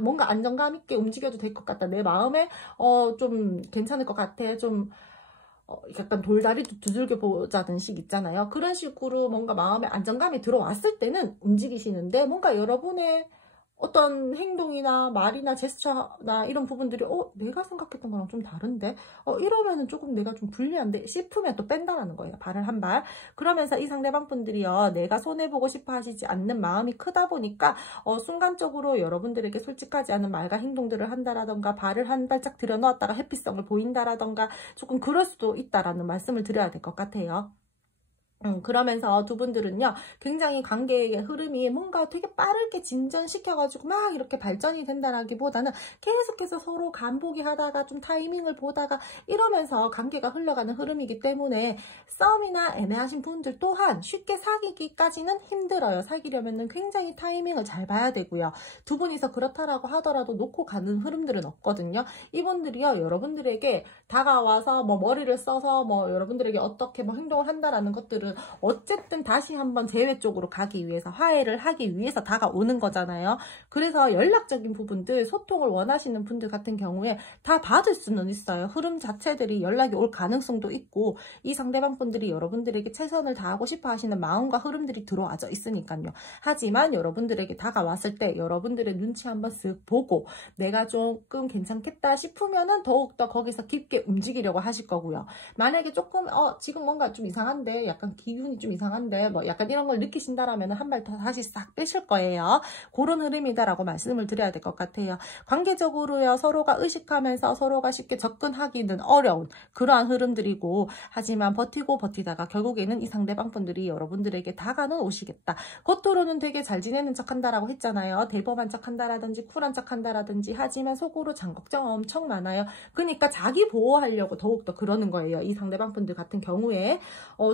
뭔가 안정감 있게 움직여도 될 것 같다. 내 마음에 좀 괜찮을 것 같아. 좀 약간 돌다리도 두들겨 보자는 식 있잖아요. 그런 식으로 뭔가 마음에 안정감이 들어왔을 때는 움직이시는데, 뭔가 여러분의 어떤 행동이나 말이나 제스처나 이런 부분들이 내가 생각했던 거랑 좀 다른데 이러면은 조금 내가 좀 불리한데 싶으면 또 뺀다라는 거예요. 발을 한 발. 그러면서 이 상대방 분들이요, 내가 손해보고 싶어 하시지 않는 마음이 크다 보니까 순간적으로 여러분들에게 솔직하지 않은 말과 행동들을 한다라던가, 발을 한 발짝 들여놓았다가 회피성을 보인다라던가 조금 그럴 수도 있다라는 말씀을 드려야 될 것 같아요. 그러면서 두 분들은요, 굉장히 관계의 흐름이 뭔가 되게 빠르게 진전시켜가지고 막 이렇게 발전이 된다라기보다는 계속해서 서로 간보기 하다가 좀 타이밍을 보다가 이러면서 관계가 흘러가는 흐름이기 때문에 싸움이나 애매하신 분들 또한 쉽게 사귀기까지는 힘들어요. 사귀려면은 굉장히 타이밍을 잘 봐야 되고요. 두 분이서 그렇다라고 하더라도 놓고 가는 흐름들은 없거든요. 이분들이요, 여러분들에게 다가와서 뭐 머리를 써서 뭐 여러분들에게 어떻게 뭐 행동을 한다라는 것들은 어쨌든 다시 한번 재회 쪽으로 가기 위해서, 화해를 하기 위해서 다가오는 거잖아요. 그래서 연락적인 부분들, 소통을 원하시는 분들 같은 경우에 다 받을 수는 있어요. 흐름 자체들이 연락이 올 가능성도 있고, 이 상대방 분들이 여러분들에게 최선을 다하고 싶어 하시는 마음과 흐름들이 들어와져 있으니까요. 하지만 여러분들에게 다가왔을 때 여러분들의 눈치 한번 쓱 보고 내가 조금 괜찮겠다 싶으면은 더욱더 거기서 깊게 움직이려고 하실 거고요. 만약에 조금 지금 뭔가 좀 이상한데, 약간 기분이 좀 이상한데 뭐 약간 이런 걸 느끼신다라면 한 발 더 다시 싹 빼실 거예요. 그런 흐름이다라고 말씀을 드려야 될 것 같아요. 관계적으로요, 서로가 의식하면서 서로가 쉽게 접근하기는 어려운 그러한 흐름들이고, 하지만 버티고 버티다가 결국에는 이 상대방 분들이 여러분들에게 다가는 오시겠다. 겉으로는 되게 잘 지내는 척 한다라고 했잖아요. 대범한 척 한다라든지 쿨한 척 한다라든지, 하지만 속으로 장걱정 엄청 많아요. 그러니까 자기 보호하려고 더욱더 그러는 거예요. 이 상대방 분들 같은 경우에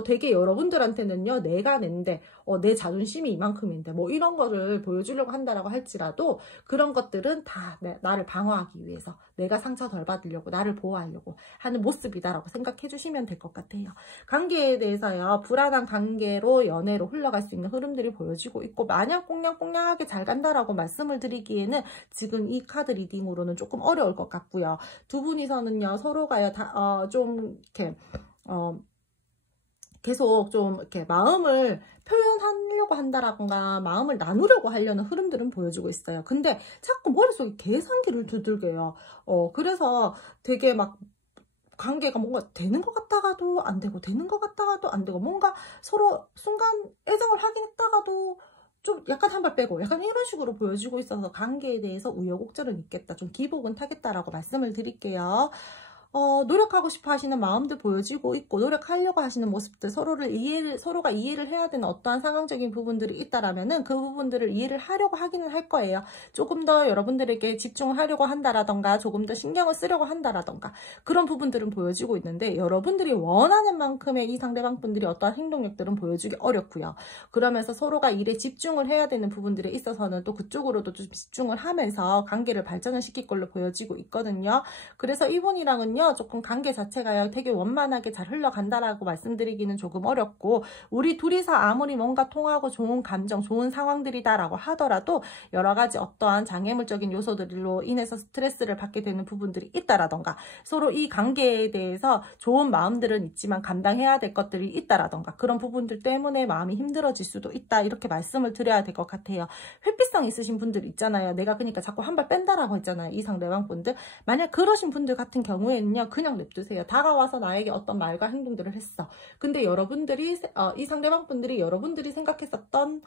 되게 여러분들한테는요, 내가 낸데 내 자존심이 이만큼인데 뭐 이런 거를 보여주려고 한다라고 할지라도, 그런 것들은 다 나를 방어하기 위해서, 내가 상처 덜 받으려고, 나를 보호하려고 하는 모습이다라고 생각해 주시면 될 것 같아요. 관계에 대해서요, 불안한 관계로 연애로 흘러갈 수 있는 흐름들이 보여지고 있고, 마냥 꽁냥꽁냥하게 잘 간다라고 말씀을 드리기에는 지금 이 카드 리딩으로는 조금 어려울 것 같고요. 두 분이서는요, 서로가요 좀 이렇게 계속 좀 이렇게 마음을 표현하려고 한다라던가 마음을 나누려고 하려는 흐름들은 보여주고 있어요. 근데 자꾸 머릿속에 계산기를 두들겨요. 그래서 되게 막 관계가 뭔가 되는 것 같다가도 안 되고, 되는 것 같다가도 안 되고, 뭔가 서로 순간 애정을 하긴 했다가도 좀 약간 한 발 빼고, 약간 이런 식으로 보여지고 있어서 관계에 대해서 우여곡절은 있겠다, 좀 기복은 타겠다라고 말씀을 드릴게요. 노력하고 싶어 하시는 마음도 보여지고 있고, 노력하려고 하시는 모습들, 서로가 이해를 해야 되는 어떠한 상황적인 부분들이 있다라면은 그 부분들을 이해를 하려고 하기는 할 거예요. 조금 더 여러분들에게 집중을 하려고 한다라던가, 조금 더 신경을 쓰려고 한다라던가, 그런 부분들은 보여지고 있는데, 여러분들이 원하는 만큼의 이 상대방 분들이 어떠한 행동력들은 보여주기 어렵고요. 그러면서 서로가 일에 집중을 해야 되는 부분들에 있어서는 또 그쪽으로도 좀 집중을 하면서 관계를 발전을 시킬 걸로 보여지고 있거든요. 그래서 이분이랑은요, 조금 관계 자체가요, 되게 원만하게 잘 흘러간다라고 말씀드리기는 조금 어렵고, 우리 둘이서 아무리 뭔가 통하고 좋은 감정, 좋은 상황들이다라고 하더라도 여러 가지 어떠한 장애물적인 요소들로 인해서 스트레스를 받게 되는 부분들이 있다라던가, 서로 이 관계에 대해서 좋은 마음들은 있지만 감당해야 될 것들이 있다라던가, 그런 부분들 때문에 마음이 힘들어질 수도 있다, 이렇게 말씀을 드려야 될 것 같아요. 회피성 있으신 분들 있잖아요. 내가 그러니까 자꾸 한 발 뺀다라고 했잖아요. 이 상대방 분들. 만약 그러신 분들 같은 경우에는 그냥 냅두세요. 다가와서 나에게 어떤 말과 행동들을 했어. 근데 여러분들이 이 상대방 분들이 여러분들이 생각했었던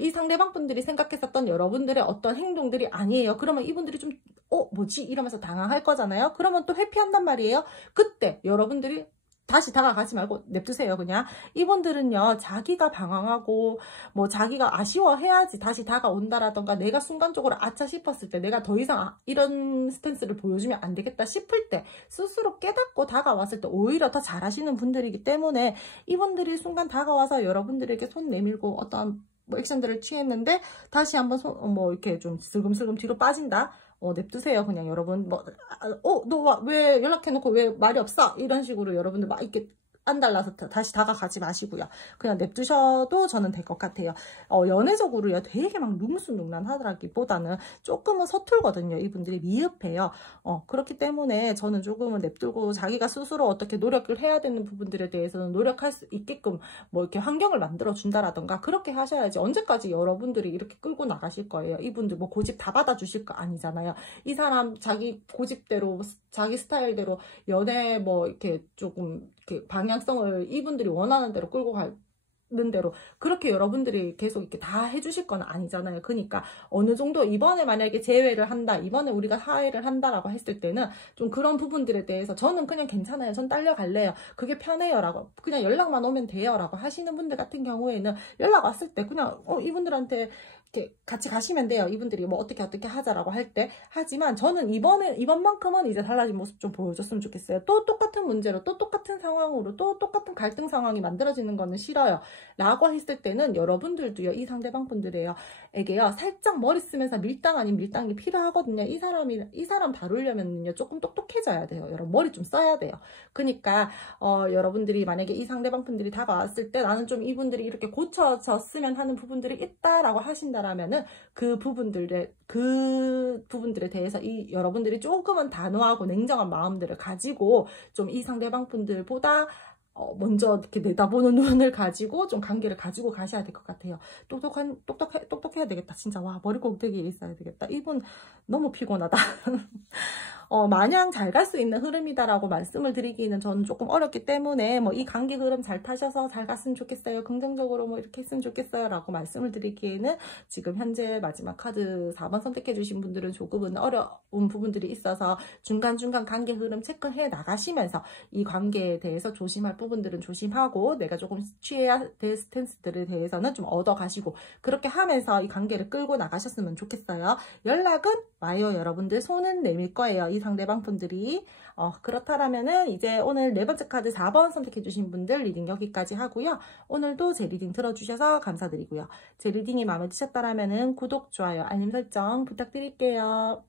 이 상대방 분들이 생각했었던 여러분들의 어떤 행동들이 아니에요. 그러면 이분들이 좀 뭐지? 이러면서 당황할 거잖아요. 그러면 또 회피한단 말이에요. 그때 여러분들이 다시 다가가지 말고 냅두세요. 그냥 이분들은요, 자기가 방황하고 뭐 자기가 아쉬워해야지 다시 다가온다라던가, 내가 순간적으로 아차 싶었을 때, 내가 더 이상 이런 스탠스를 보여주면 안 되겠다 싶을 때 스스로 깨닫고 다가왔을 때 오히려 더 잘하시는 분들이기 때문에, 이분들이 순간 다가와서 여러분들에게 손 내밀고 어떤 뭐 액션들을 취했는데 다시 한번 이렇게 좀 슬금슬금 뒤로 빠진다, 냅두세요. 그냥 여러분 너 왜 연락해놓고 왜 말이 없어? 이런 식으로 여러분들 막 이렇게 안달나서 다시 다가가지 마시고요. 그냥 냅두셔도 저는 될 것 같아요. 연애적으로요, 되게 막 lumsun룩란 하더라기보다는 조금은 서툴거든요. 이분들이 미흡해요. 그렇기 때문에 저는 조금은 냅두고 자기가 스스로 어떻게 노력을 해야 되는 부분들에 대해서는 노력할 수 있게끔 뭐 이렇게 환경을 만들어 준다라던가, 그렇게 하셔야지. 언제까지 여러분들이 이렇게 끌고 나가실 거예요? 이분들 뭐 고집 다 받아주실 거 아니잖아요. 이 사람 자기 고집대로, 자기 스타일대로 연애 뭐 이렇게 조금 이렇게 방향성을 이분들이 원하는 대로 끌고 대로 그렇게 여러분들이 계속 이렇게 다 해주실 건 아니잖아요. 그러니까 어느 정도 이번에 만약에 재회를 한다, 이번에 우리가 사회를 한다라고 했을 때는 좀 그런 부분들에 대해서 저는 그냥 괜찮아요, 전 딸려갈래요, 그게 편해요 라고, 그냥 연락만 오면 돼요 라고 하시는 분들 같은 경우에는 연락 왔을 때 그냥 이분들한테 이렇게 같이 가시면 돼요. 이분들이 뭐 어떻게 하자라고 할 때. 하지만 저는 이번만큼은 이제 달라진 모습 좀 보여줬으면 좋겠어요. 또 똑같은 문제로, 또 똑같은 상황으로, 또 똑같은 갈등 상황이 만들어지는 거는 싫어요 라고 했을 때는 여러분들도요, 이 상대방 분들에게요 살짝 머리 쓰면서 밀당 아닌 밀당이 필요하거든요. 이 사람 다루려면요 조금 똑똑해져야 돼요. 여러분 머리 좀 써야 돼요. 그러니까 여러분들이 만약에 이 상대방 분들이 다가왔을 때 나는 좀 이분들이 이렇게 고쳐졌으면 하는 부분들이 있다라고 하신다라면은 그 부분들에 대해서 여러분들이 조금은 단호하고 냉정한 마음들을 가지고 좀 이 상대방 분들보다 먼저 이렇게 내다보는 눈을 가지고 좀 관계를 가지고 가셔야 될 것 같아요. 똑똑해야 되겠다. 진짜 와, 머리 꼭대기에 있어야 되겠다. 이분 너무 피곤하다. 마냥 잘 갈 수 있는 흐름이다라고 말씀을 드리기는 저는 조금 어렵기 때문에 뭐 이 관계 흐름 잘 타셔서 잘 갔으면 좋겠어요, 긍정적으로 뭐 이렇게 했으면 좋겠어요 라고 말씀을 드리기에는 지금 현재 마지막 카드 4번 선택해 주신 분들은 조금은 어려운 부분들이 있어서 중간중간 관계 흐름 체크해 나가시면서 이 관계에 대해서 조심할 부분들은 조심하고 내가 조금 취해야 될 스탠스들에 대해서는 좀 얻어가시고 그렇게 하면서 이 관계를 끌고 나가셨으면 좋겠어요. 연락은 와요. 여러분들 손은 내밀 거예요, 이 상대방 분들이. 그렇다라면은 이제 오늘 네 번째 카드 4번 선택해 주신 분들 리딩 여기까지 하고요. 오늘도 제 리딩 들어주셔서 감사드리고요. 제 리딩이 마음에 드셨다라면은 구독, 좋아요, 알림 설정 부탁드릴게요.